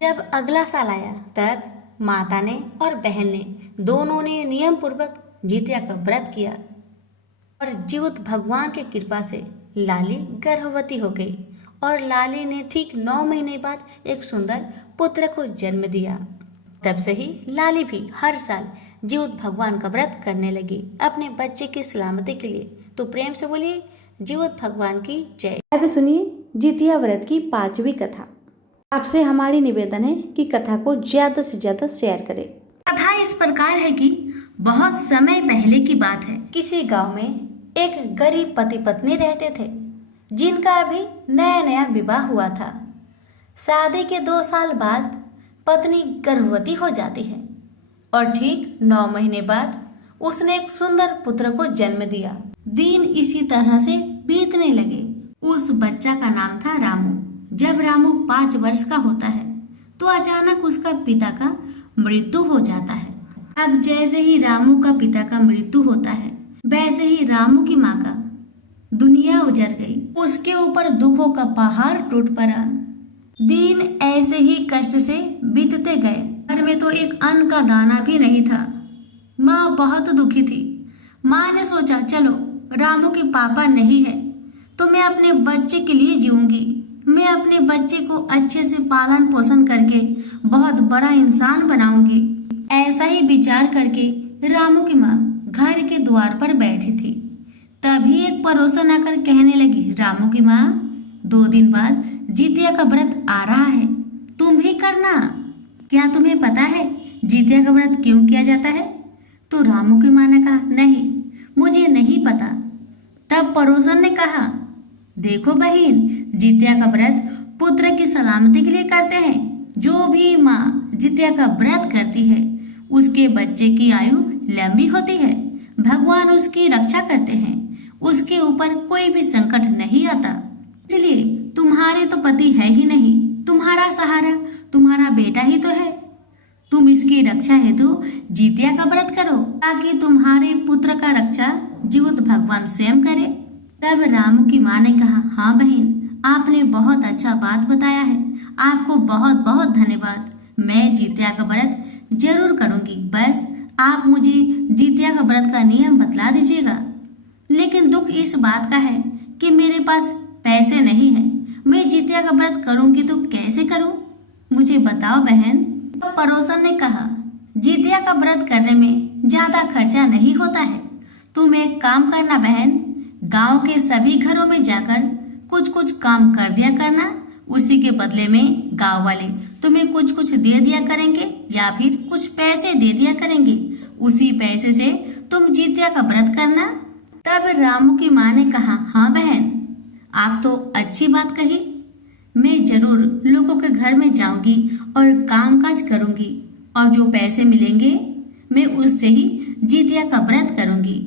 जब अगला साल आया तब माता ने और बहन ने दोनों ने नियम पूर्वक जीतिया का व्रत किया और जीवित भगवान की कृपा से लाली गर्भवती हो गई और लाली ने ठीक 9 महीने बाद एक सुंदर पुत्र को जन्म दिया। तब से ही लाली भी हर साल जीवित भगवान का व्रत करने लगी अपने बच्चे की सलामती के लिए। तो प्रेम से बोलिए, जीवित भगवान की जय। अब सुनिए जीतिया व्रत की 5वीं कथा। आपसे हमारी निवेदन है कि कथा को ज्यादा से ज्यादा शेयर करें। कथा इस प्रकार है कि बहुत समय पहले की बात है, किसी गांव में एक गरीब पति पत्नी रहते थे जिनका अभी नया नया विवाह हुआ था। शादी के 2 साल बाद पत्नी गर्भवती हो जाती है और ठीक 9 महीने बाद उसने एक सुंदर पुत्र को जन्म दिया। दिन इसी तरह से बीतने लगे। उस बच्चा का नाम था रामू। जब रामू 5 वर्ष का होता है तो अचानक उसका पिता का मृत्यु हो जाता है। अब जैसे ही रामू का पिता का मृत्यु होता है वैसे ही रामू की माँ का दुनिया उजड़ गई। उसके ऊपर दुखों का पहाड़ टूट पड़ा। दिन ऐसे ही कष्ट से बीतते गए। घर में तो एक अन्न का दाना भी नहीं था। माँ बहुत दुखी थी। माँ ने सोचा, चलो रामू के पापा नहीं है तो मैं अपने बच्चे के लिए जीऊंगी। मैं अपने बच्चे को अच्छे से पालन पोषण करके बहुत बड़ा इंसान बनाऊंगी। ऐसा ही विचार करके रामू की माँ घर के द्वार पर बैठी थी। तभी एक पड़ोसन आकर कहने लगी, रामू की माँ, 2 दिन बाद जीतिया का व्रत आ रहा है, तुम भी करना। क्या तुम्हें पता है जीतिया का व्रत क्यों किया जाता है? तो रामू की माँ ने कहा, नहीं, मुझे नहीं पता। तब पड़ोसन ने कहा, देखो बहन, जीतिया का व्रत पुत्र की सलामती के लिए करते हैं। जो भी माँ जीतिया का व्रत करती है उसके बच्चे की आयु लंबी होती है। भगवान उसकी रक्षा करते हैं, उसके ऊपर कोई भी संकट नहीं आता। इसलिए तुम्हारे तो पति है ही नहीं, तुम्हारा सहारा तुम्हारा बेटा ही तो है। तुम इसकी रक्षा हेतु जीतिया का व्रत करो ताकि तुम्हारे पुत्र का रक्षा जीवित भगवान स्वयं करे। तब रामू की माँ ने कहा, हाँ बहन, आपने बहुत अच्छा बात बताया है, आपको बहुत बहुत धन्यवाद। मैं जीतिया का व्रत जरूर करूंगी, बस आप मुझे जीतिया का व्रत का नियम बतला दीजिएगा। लेकिन दुख इस बात का है कि मेरे पास पैसे नहीं है। मैं जीतिया का व्रत करूंगी तो कैसे करूं? मुझे बताओ बहन। तो पड़ोसन ने कहा, जीतिया का व्रत करने में ज्यादा खर्चा नहीं होता है। तुम एक काम करना बहन, गांव के सभी घरों में जाकर कुछ कुछ काम कर दिया करना। उसी के बदले में गांव वाले तुम्हें कुछ कुछ दे दिया करेंगे या फिर कुछ पैसे दे दिया करेंगे। उसी पैसे से तुम जीतिया का व्रत करना। तब रामू की माँ ने कहा, हाँ बहन, आप तो अच्छी बात कही। मैं जरूर लोगों के घर में जाऊंगी और कामकाज करूंगी और जो पैसे मिलेंगे मैं उससे ही जीतिया का व्रत करूंगी।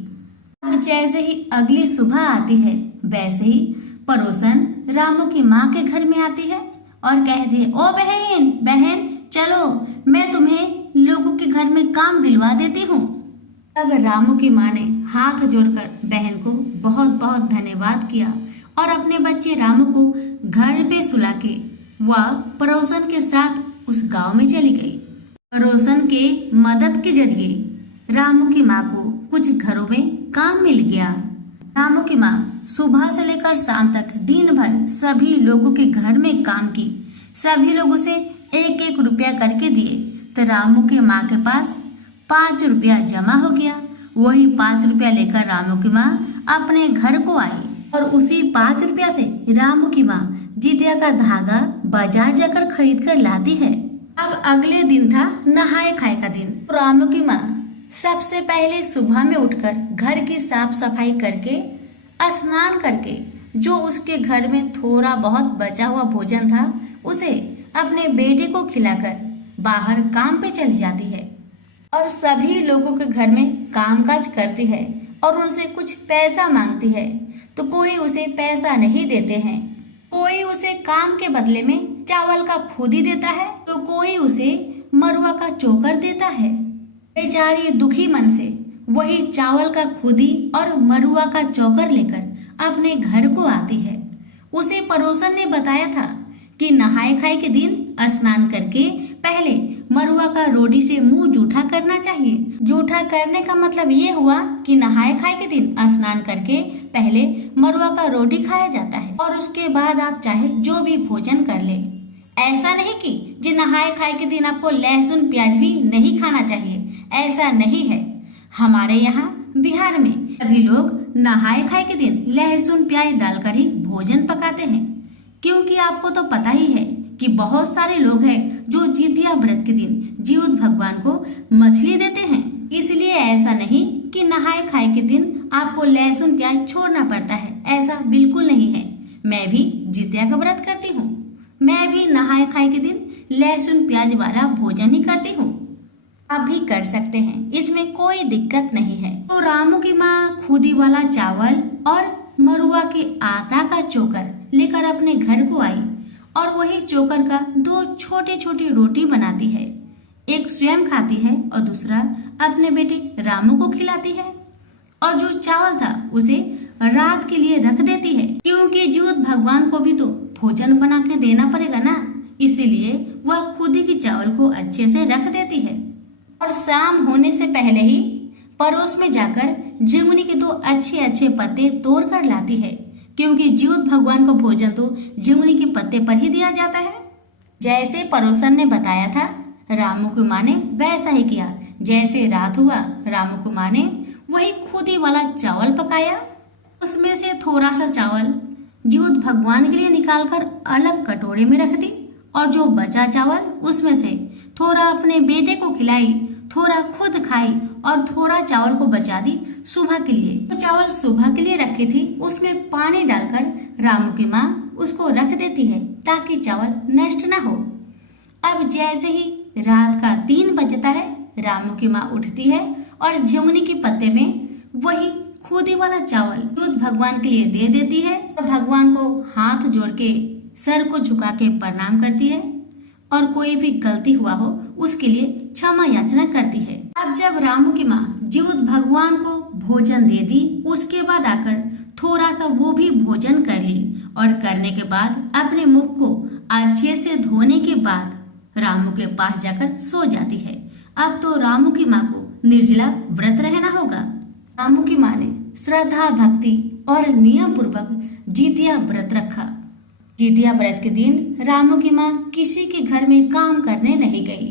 अब जैसे ही अगली सुबह आती है वैसे ही पड़ोसन रामू की माँ के घर में आती है और कहती है, ओ बहन बहन चलो मैं तुम्हें लोगों के घर में काम दिलवा देती हूँ। तब रामू की माँ ने हाथ जोड़कर बहन को बहुत बहुत धन्यवाद किया और अपने बच्चे रामू को घर पे सुला के वह पड़ोसन के साथ उस गांव में चली गई। पड़ोसन के मदद के जरिए रामू की माँ को कुछ घरों में काम मिल गया। रामू की माँ सुबह से लेकर शाम तक दिन भर सभी लोगों के घर में काम की। सभी लोगों से 1-1 रुपया करके दिए तो रामू की माँ के पास 5 रुपया जमा हो गया। वही 5 रुपया लेकर रामू की माँ अपने घर को आई और उसी 5 रुपया से रामू की माँ जितिया का धागा बाजार जाकर खरीद कर लाती है। अब अगले दिन था नहाए खाए का दिन। तो रामू की माँ सबसे पहले सुबह में उठकर घर की साफ सफाई करके स्नान करके जो उसके घर में थोड़ा बहुत बचा हुआ भोजन था उसे अपने बेटे को खिलाकर बाहर काम पे चली जाती है और सभी लोगों के घर में कामकाज करती है और उनसे कुछ पैसा मांगती है तो कोई उसे पैसा नहीं देते हैं, कोई उसे काम के बदले में चावल का खुदी देता है तो कोई उसे मरुआ का चोकर देता है। बेचारी दुखी मन से वही चावल का खुदी और मरुआ का चोकर लेकर अपने घर को आती है। उसे पड़ोसन ने बताया था कि नहाए खाए के दिन स्नान करके पहले मरुआ का रोटी से मुंह जूठा करना चाहिए। जूठा करने का मतलब ये हुआ कि नहाए खाए के दिन स्नान करके पहले मरुआ का रोटी खाया जाता है और उसके बाद आप चाहे जो भी भोजन कर ले। ऐसा नहीं कि जो नहाए खाए के दिन आपको लहसुन प्याज भी नहीं खाना चाहिए, ऐसा नहीं है। हमारे यहाँ बिहार में सभी लोग नहाए खाए के दिन लहसुन प्याज डालकर ही भोजन पकाते हैं, क्योंकि आपको तो पता ही है कि बहुत सारे लोग हैं जो जितिया व्रत के दिन जीउत भगवान को मछली देते हैं। इसलिए ऐसा नहीं कि नहाए खाए के दिन आपको लहसुन प्याज छोड़ना पड़ता है, ऐसा बिल्कुल नहीं है। मैं भी जितिया का व्रत करती हूँ, मैं भी नहाए खाए के दिन लहसुन प्याज वाला भोजन ही करती हूँ। आप भी कर सकते हैं, इसमें कोई दिक्कत नहीं है। तो रामू की माँ खुदी वाला चावल और मरुआ के आटा का चोकर लेकर अपने घर को आई और वही चोकर का 2 छोटी छोटी रोटी बनाती है। एक स्वयं खाती है और दूसरा अपने बेटे रामू को खिलाती है और जो चावल था उसे रात के लिए रख देती है, क्योंकि जिउत भगवान को भी तो भोजन बना के देना पड़ेगा ना, इसीलिए वह खुद ही चावल को अच्छे से रख देती है और शाम होने से पहले ही पड़ोस में जाकर झिंगुनी के 2 अच्छे अच्छे पत्ते तोड़ कर लाती है, क्योंकि जिउत भगवान को भोजन तो झिंगुनी के पत्ते पर ही दिया जाता है। जैसे पड़ोसन ने बताया था रामू की माँ ने वैसा ही किया। जैसे रात हुआ रामू की माँ ने वही खुदी वाला चावल पकाया, उसमें से थोड़ा सा चावल जिउत भगवान के लिए निकालकर अलग कटोरे में रख दी और जो बचा चावल उसमें से थोड़ा अपने बेटे को खिलाई, थोड़ा खुद खाई और थोड़ा चावल को बचा दी सुबह के लिए। तो चावल सुबह के लिए रखी थी उसमें पानी डालकर रामू की माँ उसको रख देती है ताकि चावल नष्ट ना हो। अब जैसे ही रात का 3 बजता है रामू की माँ उठती है और झिंगुनी के पत्ते में वही खुदी वाला चावल दूध भगवान के लिए दे देती है और भगवान को हाथ जोड़ के सर को झुका के प्रणाम करती है और कोई भी गलती हुआ हो उसके लिए क्षमा याचना करती है। अब जब रामू की माँ जिउत भगवान को भोजन दे दी उसके बाद आकर थोड़ा सा वो भी भोजन कर ली और करने के बाद अपने मुख को अच्छे से धोने के बाद रामू के पास जाकर सो जाती है। अब तो रामू की माँ को निर्जला व्रत रहना होगा। रामू की माँ ने श्रद्धा भक्ति और नियम पूर्वक जितिया व्रत रखा। जितिया व्रत के दिन रामू की माँ किसी के घर में काम करने नहीं गई,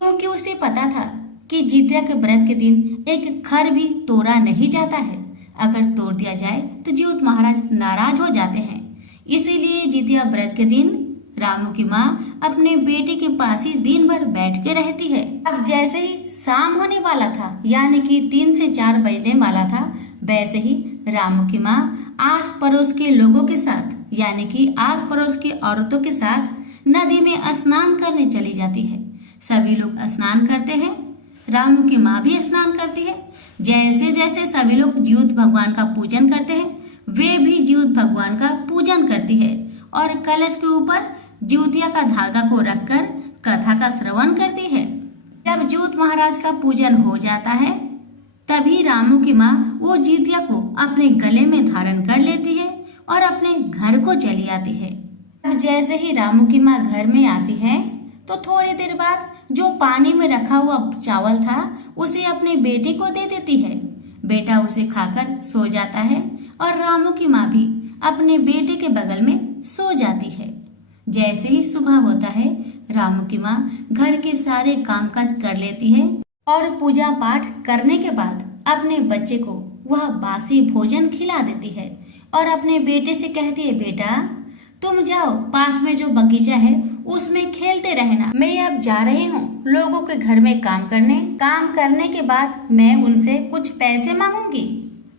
क्योंकि उसे पता था कि जितिया के व्रत के दिन एक खर भी तोड़ा नहीं जाता है। अगर तोड़ दिया जाए तो जिउत महाराज नाराज हो जाते हैं। इसीलिए जितिया व्रत के दिन रामू की माँ अपने बेटे के पास ही दिन भर बैठ के रहती है। अब जैसे ही शाम होने वाला था यानी कि 3 से 4 बजने वाला था, वैसे ही रामू की माँ आस पड़ोस के लोगों के साथ यानी कि आस पड़ोस की औरतों के साथ नदी में स्नान करने चली जाती है। सभी लोग स्नान करते हैं, रामू की माँ भी स्नान करती है। जैसे जैसे सभी लोग जीउत भगवान का पूजन करते हैं, वे भी जीउत भगवान का पूजन करती है और कलश के ऊपर जीउतिया का धागा को रखकर कथा का श्रवण करती है। जब जीउत महाराज का पूजन हो जाता है, तभी रामू की माँ वो जीतिया को अपने गले में धारण कर लेती है और अपने घर को चली आती है। अब जैसे ही रामू की माँ घर में आती है, तो थोड़ी देर बाद जो पानी में रखा हुआ चावल था उसे अपने बेटे को दे देती है। बेटा उसे खाकर सो जाता है और रामू की माँ भी अपने बेटे के बगल में सो जाती है। जैसे ही सुबह होता है, रामू की माँ घर के सारे कामकाज कर लेती है और पूजा पाठ करने के बाद अपने बच्चे को वह बासी भोजन खिला देती है और अपने बेटे से कहती है, बेटा तुम जाओ, पास में जो बगीचा है उसमें खेलते रहना, मैं अब जा रही हूँ लोगों के घर में काम करने। काम करने के बाद मैं उनसे कुछ पैसे मांगूंगी।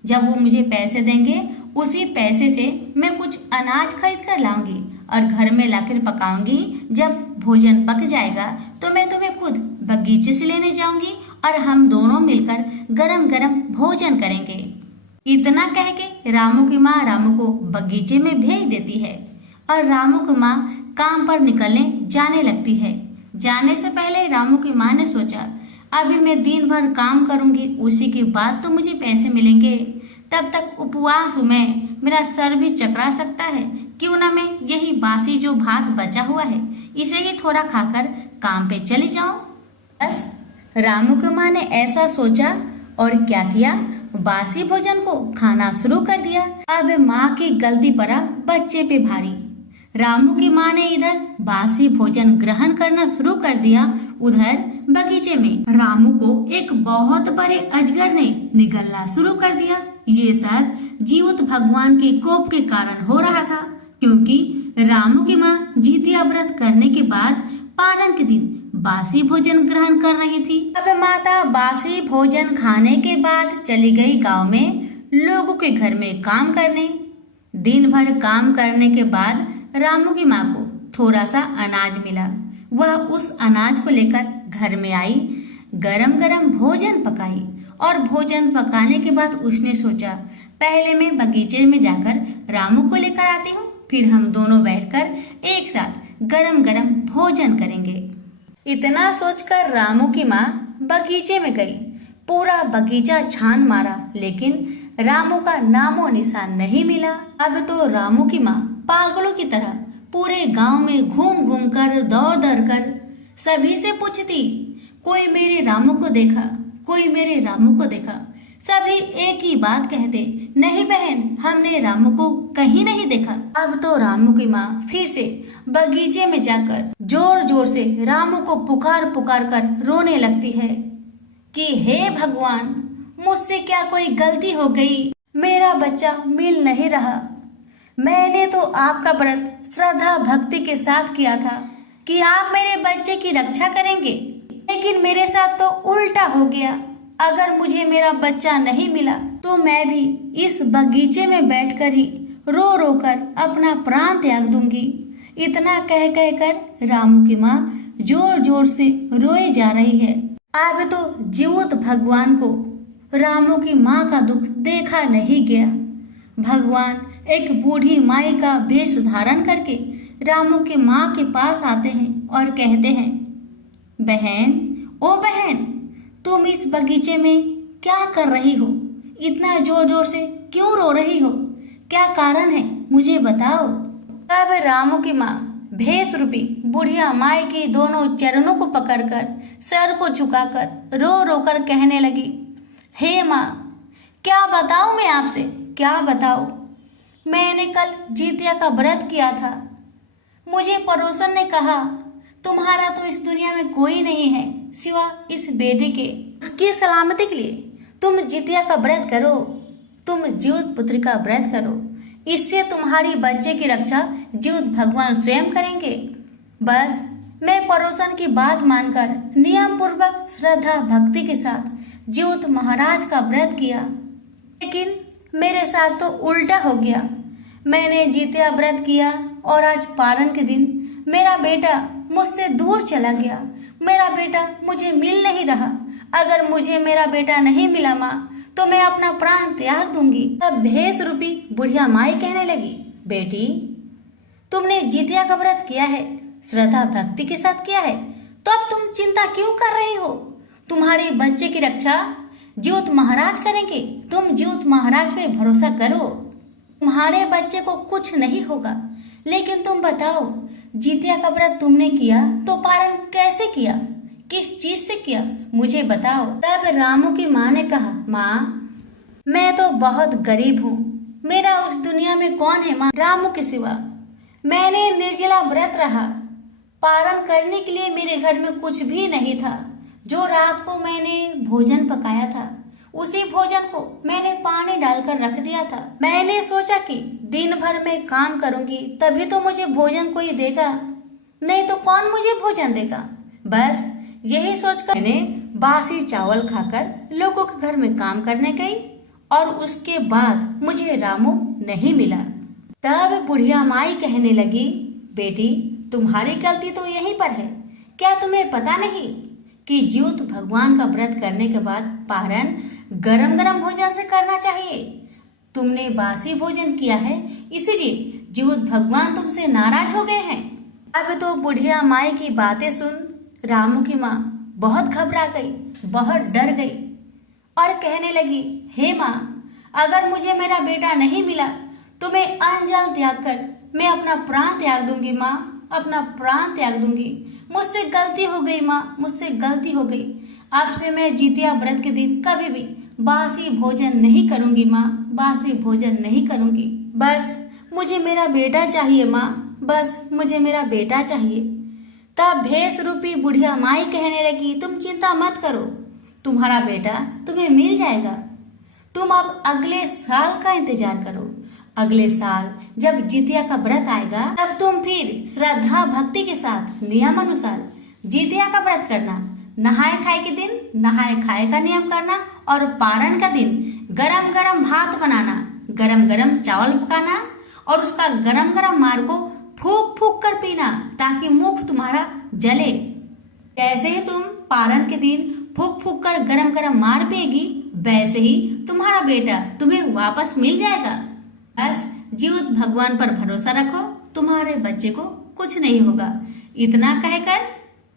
जब वो मुझे पैसे देंगे, उसी पैसे से मैं कुछ अनाज खरीद कर लाऊंगी और घर में लाकर पकाऊंगी। जब भोजन पक जाएगा तो मैं तुम्हें खुद बगीचे से लेने जाऊंगी और हम दोनों मिलकर गरम गरम भोजन करेंगे। इतना कह के रामू की माँ रामू को बगीचे में भेज देती है और रामू की माँ काम पर निकलने जाने लगती है। जाने से पहले रामू की माँ ने सोचा, अभी मैं दिन भर काम करूंगी, उसी के बाद तो मुझे पैसे मिलेंगे। तब तक उपवास हूँ मैं, मेरा सर भी चकरा सकता है। क्यों ना मैं यही बासी जो भात बचा हुआ है इसे ही थोड़ा खाकर काम पे चली जाऊं। बस रामू की माँ ने ऐसा सोचा और क्या किया, बासी भोजन को खाना शुरू कर दिया। अब माँ की गलती पड़ा बच्चे पे भारी। रामू की माँ ने इधर बासी भोजन ग्रहण करना शुरू कर दिया, उधर बगीचे में रामू को एक बहुत बड़े अजगर ने निगलना शुरू कर दिया। ये सब जीउत भगवान के कोप के कारण हो रहा था, क्योंकि रामू की माँ जीतिया व्रत करने के बाद पारण के दिन बासी भोजन ग्रहण कर रही थी। अब माता बासी भोजन खाने के बाद चली गई गांव में लोगों के घर में काम करने। दिन भर काम करने के बाद रामू की माँ को थोड़ा सा अनाज मिला। वह उस अनाज को लेकर घर में आई, गरम गरम भोजन पकाई और भोजन पकाने के बाद उसने सोचा, पहले मैं बगीचे में जाकर रामू को लेकर आती हूँ, फिर हम दोनों बैठकर एक साथ गरम गरम भोजन करेंगे। इतना सोचकर रामू की माँ बगीचे में गई। पूरा बगीचा छान मारा, लेकिन रामू का नामो निशान नहीं मिला। अब तो रामू की माँ पागलों की तरह पूरे गांव में घूम घूम कर दौड़ दौड़ कर सभी से पूछती, कोई मेरे रामू को देखा, कोई मेरे रामू को देखा। सभी एक ही बात कहते, नहीं बहन, हमने रामू को कहीं नहीं देखा। अब तो रामू की माँ फिर से बगीचे में जाकर जोर जोर से रामू को पुकार पुकार कर रोने लगती है कि हे भगवान, मुझसे क्या कोई गलती हो गई, मेरा बच्चा मिल नहीं रहा। मैंने तो आपका व्रत श्रद्धा भक्ति के साथ किया था कि आप मेरे बच्चे की रक्षा करेंगे, लेकिन मेरे साथ तो उल्टा हो गया। अगर मुझे मेरा बच्चा नहीं मिला तो मैं भी इस बगीचे में बैठकर ही रो रो कर अपना प्राण त्याग दूंगी। इतना कह कह कर रामू की माँ जोर जोर से रोए जा रही है। अब तो जीउत भगवान को रामू की माँ का दुख देखा नहीं गया। भगवान एक बूढ़ी माई का वेश धारण करके रामू की माँ के पास आते हैं और कहते हैं, बहन, ओ बहन, तुम इस बगीचे में क्या कर रही हो? इतना जोर जोर से क्यों रो रही हो? क्या कारण है, मुझे बताओ। अब रामू की माँ भेष रूपी बुढ़िया माई की दोनों चरणों को पकड़कर सर को झुकाकर रो रो कर कहने लगी, हे माँ, क्या बताऊं मैं आपसे, क्या बताऊं। मैंने कल जीतिया का व्रत किया था। मुझे पड़ोसन ने कहा, तुम्हारा तो इस दुनिया में कोई नहीं है सिवा इस बेटे के। उसकी सलामती के लिए तुम जीतिया का व्रत करो, तुम जीउत पुत्र का व्रत करो। इससे तुम्हारी बच्चे की रक्षा जीउत भगवान स्वयं करेंगे। बस मैं पड़ोसन की बात मानकर नियम पूर्वक श्रद्धा भक्ति के साथ जीउत महाराज का व्रत किया, लेकिन मेरे साथ तो उल्टा हो गया। मैंने जीतिया व्रत किया और आज पालन के दिन मेरा बेटा मुझसे दूर चला गया। मेरा बेटा मुझे मिल नहीं रहा। अगर मुझे मेरा बेटा नहीं मिला माँ तो मैं अपना प्राण त्याग दूंगी। तब भेष रूपी बुढ़िया माई कहने लगी, बेटी तुमने जितिया का व्रत किया है, श्रद्धा भक्ति के साथ किया है, तो अब तुम चिंता क्यों कर रही हो? तुम्हारे बच्चे की रक्षा ज्योत महाराज करेंगे। तुम ज्योत महाराज पे भरोसा करो, तुम्हारे बच्चे को कुछ नहीं होगा। लेकिन तुम बताओ, जितिया का व्रत तुमने किया तो पारण कैसे किया, किस चीज से किया, मुझे बताओ। तब रामू की माँ ने कहा, माँ मैं तो बहुत गरीब हूँ, मेरा उस दुनिया में कौन है माँ रामू के सिवा। मैंने निर्जला व्रत रहा, पारण करने के लिए मेरे घर में कुछ भी नहीं था। जो रात को मैंने भोजन पकाया था उसी भोजन को मैंने पानी डालकर रख दिया था। मैंने सोचा कि दिन भर मैं काम करूंगी तभी तो मुझे भोजन कोई देगा, नहीं तो कौन मुझे भोजन देगा। बस यही सोचकर मैंने बासी चावल खाकर लोगों के घर में काम करने गई और उसके बाद मुझे रामू नहीं मिला। तब बुढ़िया माई कहने लगी, बेटी तुम्हारी गलती तो यहीं पर है। क्या तुम्हें पता नहीं कि ज्योत भगवान का व्रत करने के बाद पारण गरम गरम भोजन से करना चाहिए। तुमने बासी भोजन किया है, इसीलिए ज्योत भगवान तुमसे नाराज हो गए हैं। अब तो बुढ़िया माई की बातें सुन रामू की माँ बहुत घबरा गई, बहुत डर गई और कहने लगी, हे माँ अगर मुझे मेरा बेटा नहीं मिला तो मैं अन्न जल त्याग कर मैं अपना प्राण त्याग दूंगी माँ, अपना प्राण त्याग दूंगी। मुझसे गलती हो गई माँ, मुझसे गलती हो गई। अब से मैं जितिया व्रत के दिन कभी भी बासी भोजन नहीं करूंगी माँ, बासी भोजन नहीं करूंगी। बस मुझे मेरा बेटा चाहिए माँ, बस मुझे मेरा बेटा चाहिए। तब भेष रूपी बुढ़िया माई कहने लगी, तुम चिंता मत करो, तुम्हारा बेटा तुम्हें मिल जाएगा। तुम अब अगले साल का इंतजार करो। अगले साल जब जितिया का व्रत आएगा तब तुम फिर श्रद्धा भक्ति के साथ नियम अनुसार जितिया का व्रत करना। नहाए खाए के दिन नहाए खाए का नियम करना और पारण का दिन गरम गरम भात बनाना, गरम गरम चावल पकाना और उसका गरम गरम मार को फूक फूक कर पीना ताकि मुख तुम्हारा जले। जैसे ही तुम पारण के दिन फूक फूक कर गरम गरम मार पिएगी वैसे ही तुम्हारा बेटा तुम्हें वापस मिल जाएगा। बस ज्योत भगवान पर भरोसा रखो, तुम्हारे बच्चे को कुछ नहीं होगा। इतना कहकर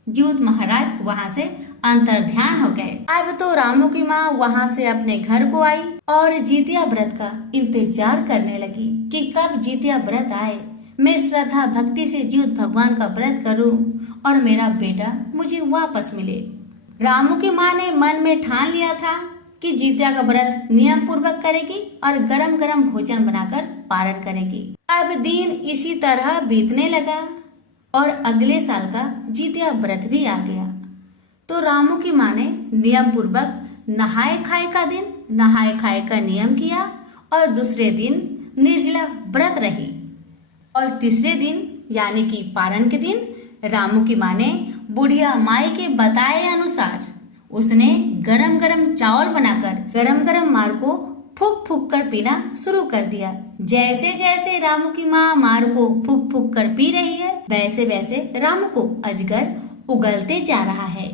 ज्योत महाराज वहां से अंतर्ध्यान हो गए। अब तो रामू की माँ वहां से अपने घर को आई और जितिया व्रत का इंतजार करने लगी कि कब जितिया व्रत आए, मैं श्रद्धा भक्ति से ज्योत भगवान का व्रत करूं और मेरा बेटा मुझे वापस मिले। रामू की माँ ने मन में ठान लिया था कि जितिया का व्रत नियम पूर्वक करेगी और गरम गरम भोजन बनाकर पारण करेगी। अब दिन इसी तरह बीतने लगा और अगले साल का जितिया व्रत भी आ गया। तो रामू की माँ ने नियम पूर्वक नहाए खाए का दिन नहाए खाए का नियम किया और दूसरे दिन निर्जला व्रत रही और तीसरे दिन यानी कि पारण के दिन रामू की माँ ने बुढ़िया माई के बताए अनुसार उसने गरम गरम चावल बनाकर गरम गरम मार को फूक फूक कर पीना शुरू कर दिया। जैसे जैसे रामू की माँ मार को फूक फूक कर पी रही है वैसे वैसे रामू को अजगर उगलते जा रहा है।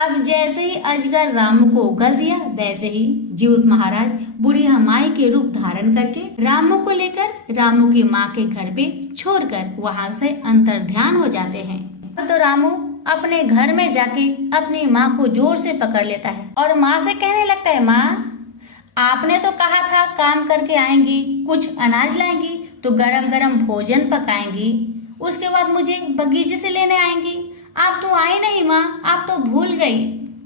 अब जैसे ही अजगर रामू को उगल दिया वैसे ही ज्योत महाराज बुढ़िया माई के रूप धारण करके रामू को लेकर रामू की माँ के घर पे छोड़कर वहाँ से अंतर्ध्यान हो जाते हैं। तो रामू अपने घर में जाके अपनी माँ को जोर से पकड़ लेता है और माँ से कहने लगता है, माँ आपने तो कहा था काम करके आएंगी, कुछ अनाज लाएंगी तो गरम गरम भोजन पकाएंगी, उसके बाद मुझे बगीचे से लेने आएंगी। आप तो आई नहीं माँ, आप तो भूल गई।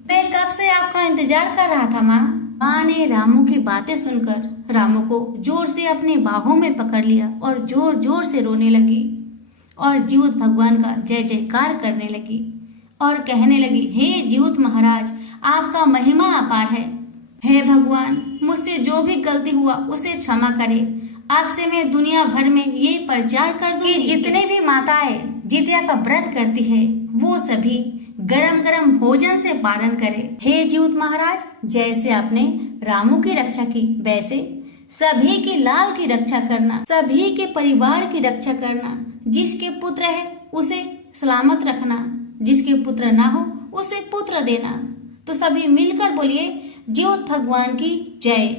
मैं कब से आपका इंतजार कर रहा था माँ। माँ ने रामू की बातें सुनकर रामू को जोर से अपने बाहों में पकड़ लिया और जोर जोर से रोने लगी और ज्योत भगवान का जय जयकार करने लगी और कहने लगी, हे ज्योत महाराज आपका महिमा अपार है। हे भगवान मुझसे जो भी गलती हुआ उसे क्षमा करे। आपसे मैं दुनिया भर में ये प्रचार कर दूं कि जितने भी माताएं जितिया का व्रत करती है वो सभी गरम गरम भोजन से पारण करे। हे ज्योत महाराज जैसे आपने रामू की रक्षा की वैसे सभी की लाल की रक्षा करना, सभी के परिवार की रक्षा करना। जिसके पुत्र है उसे सलामत रखना, जिसके पुत्र ना हो उसे पुत्र देना। तो सभी मिलकर बोलिए ज्योत भगवान की जय।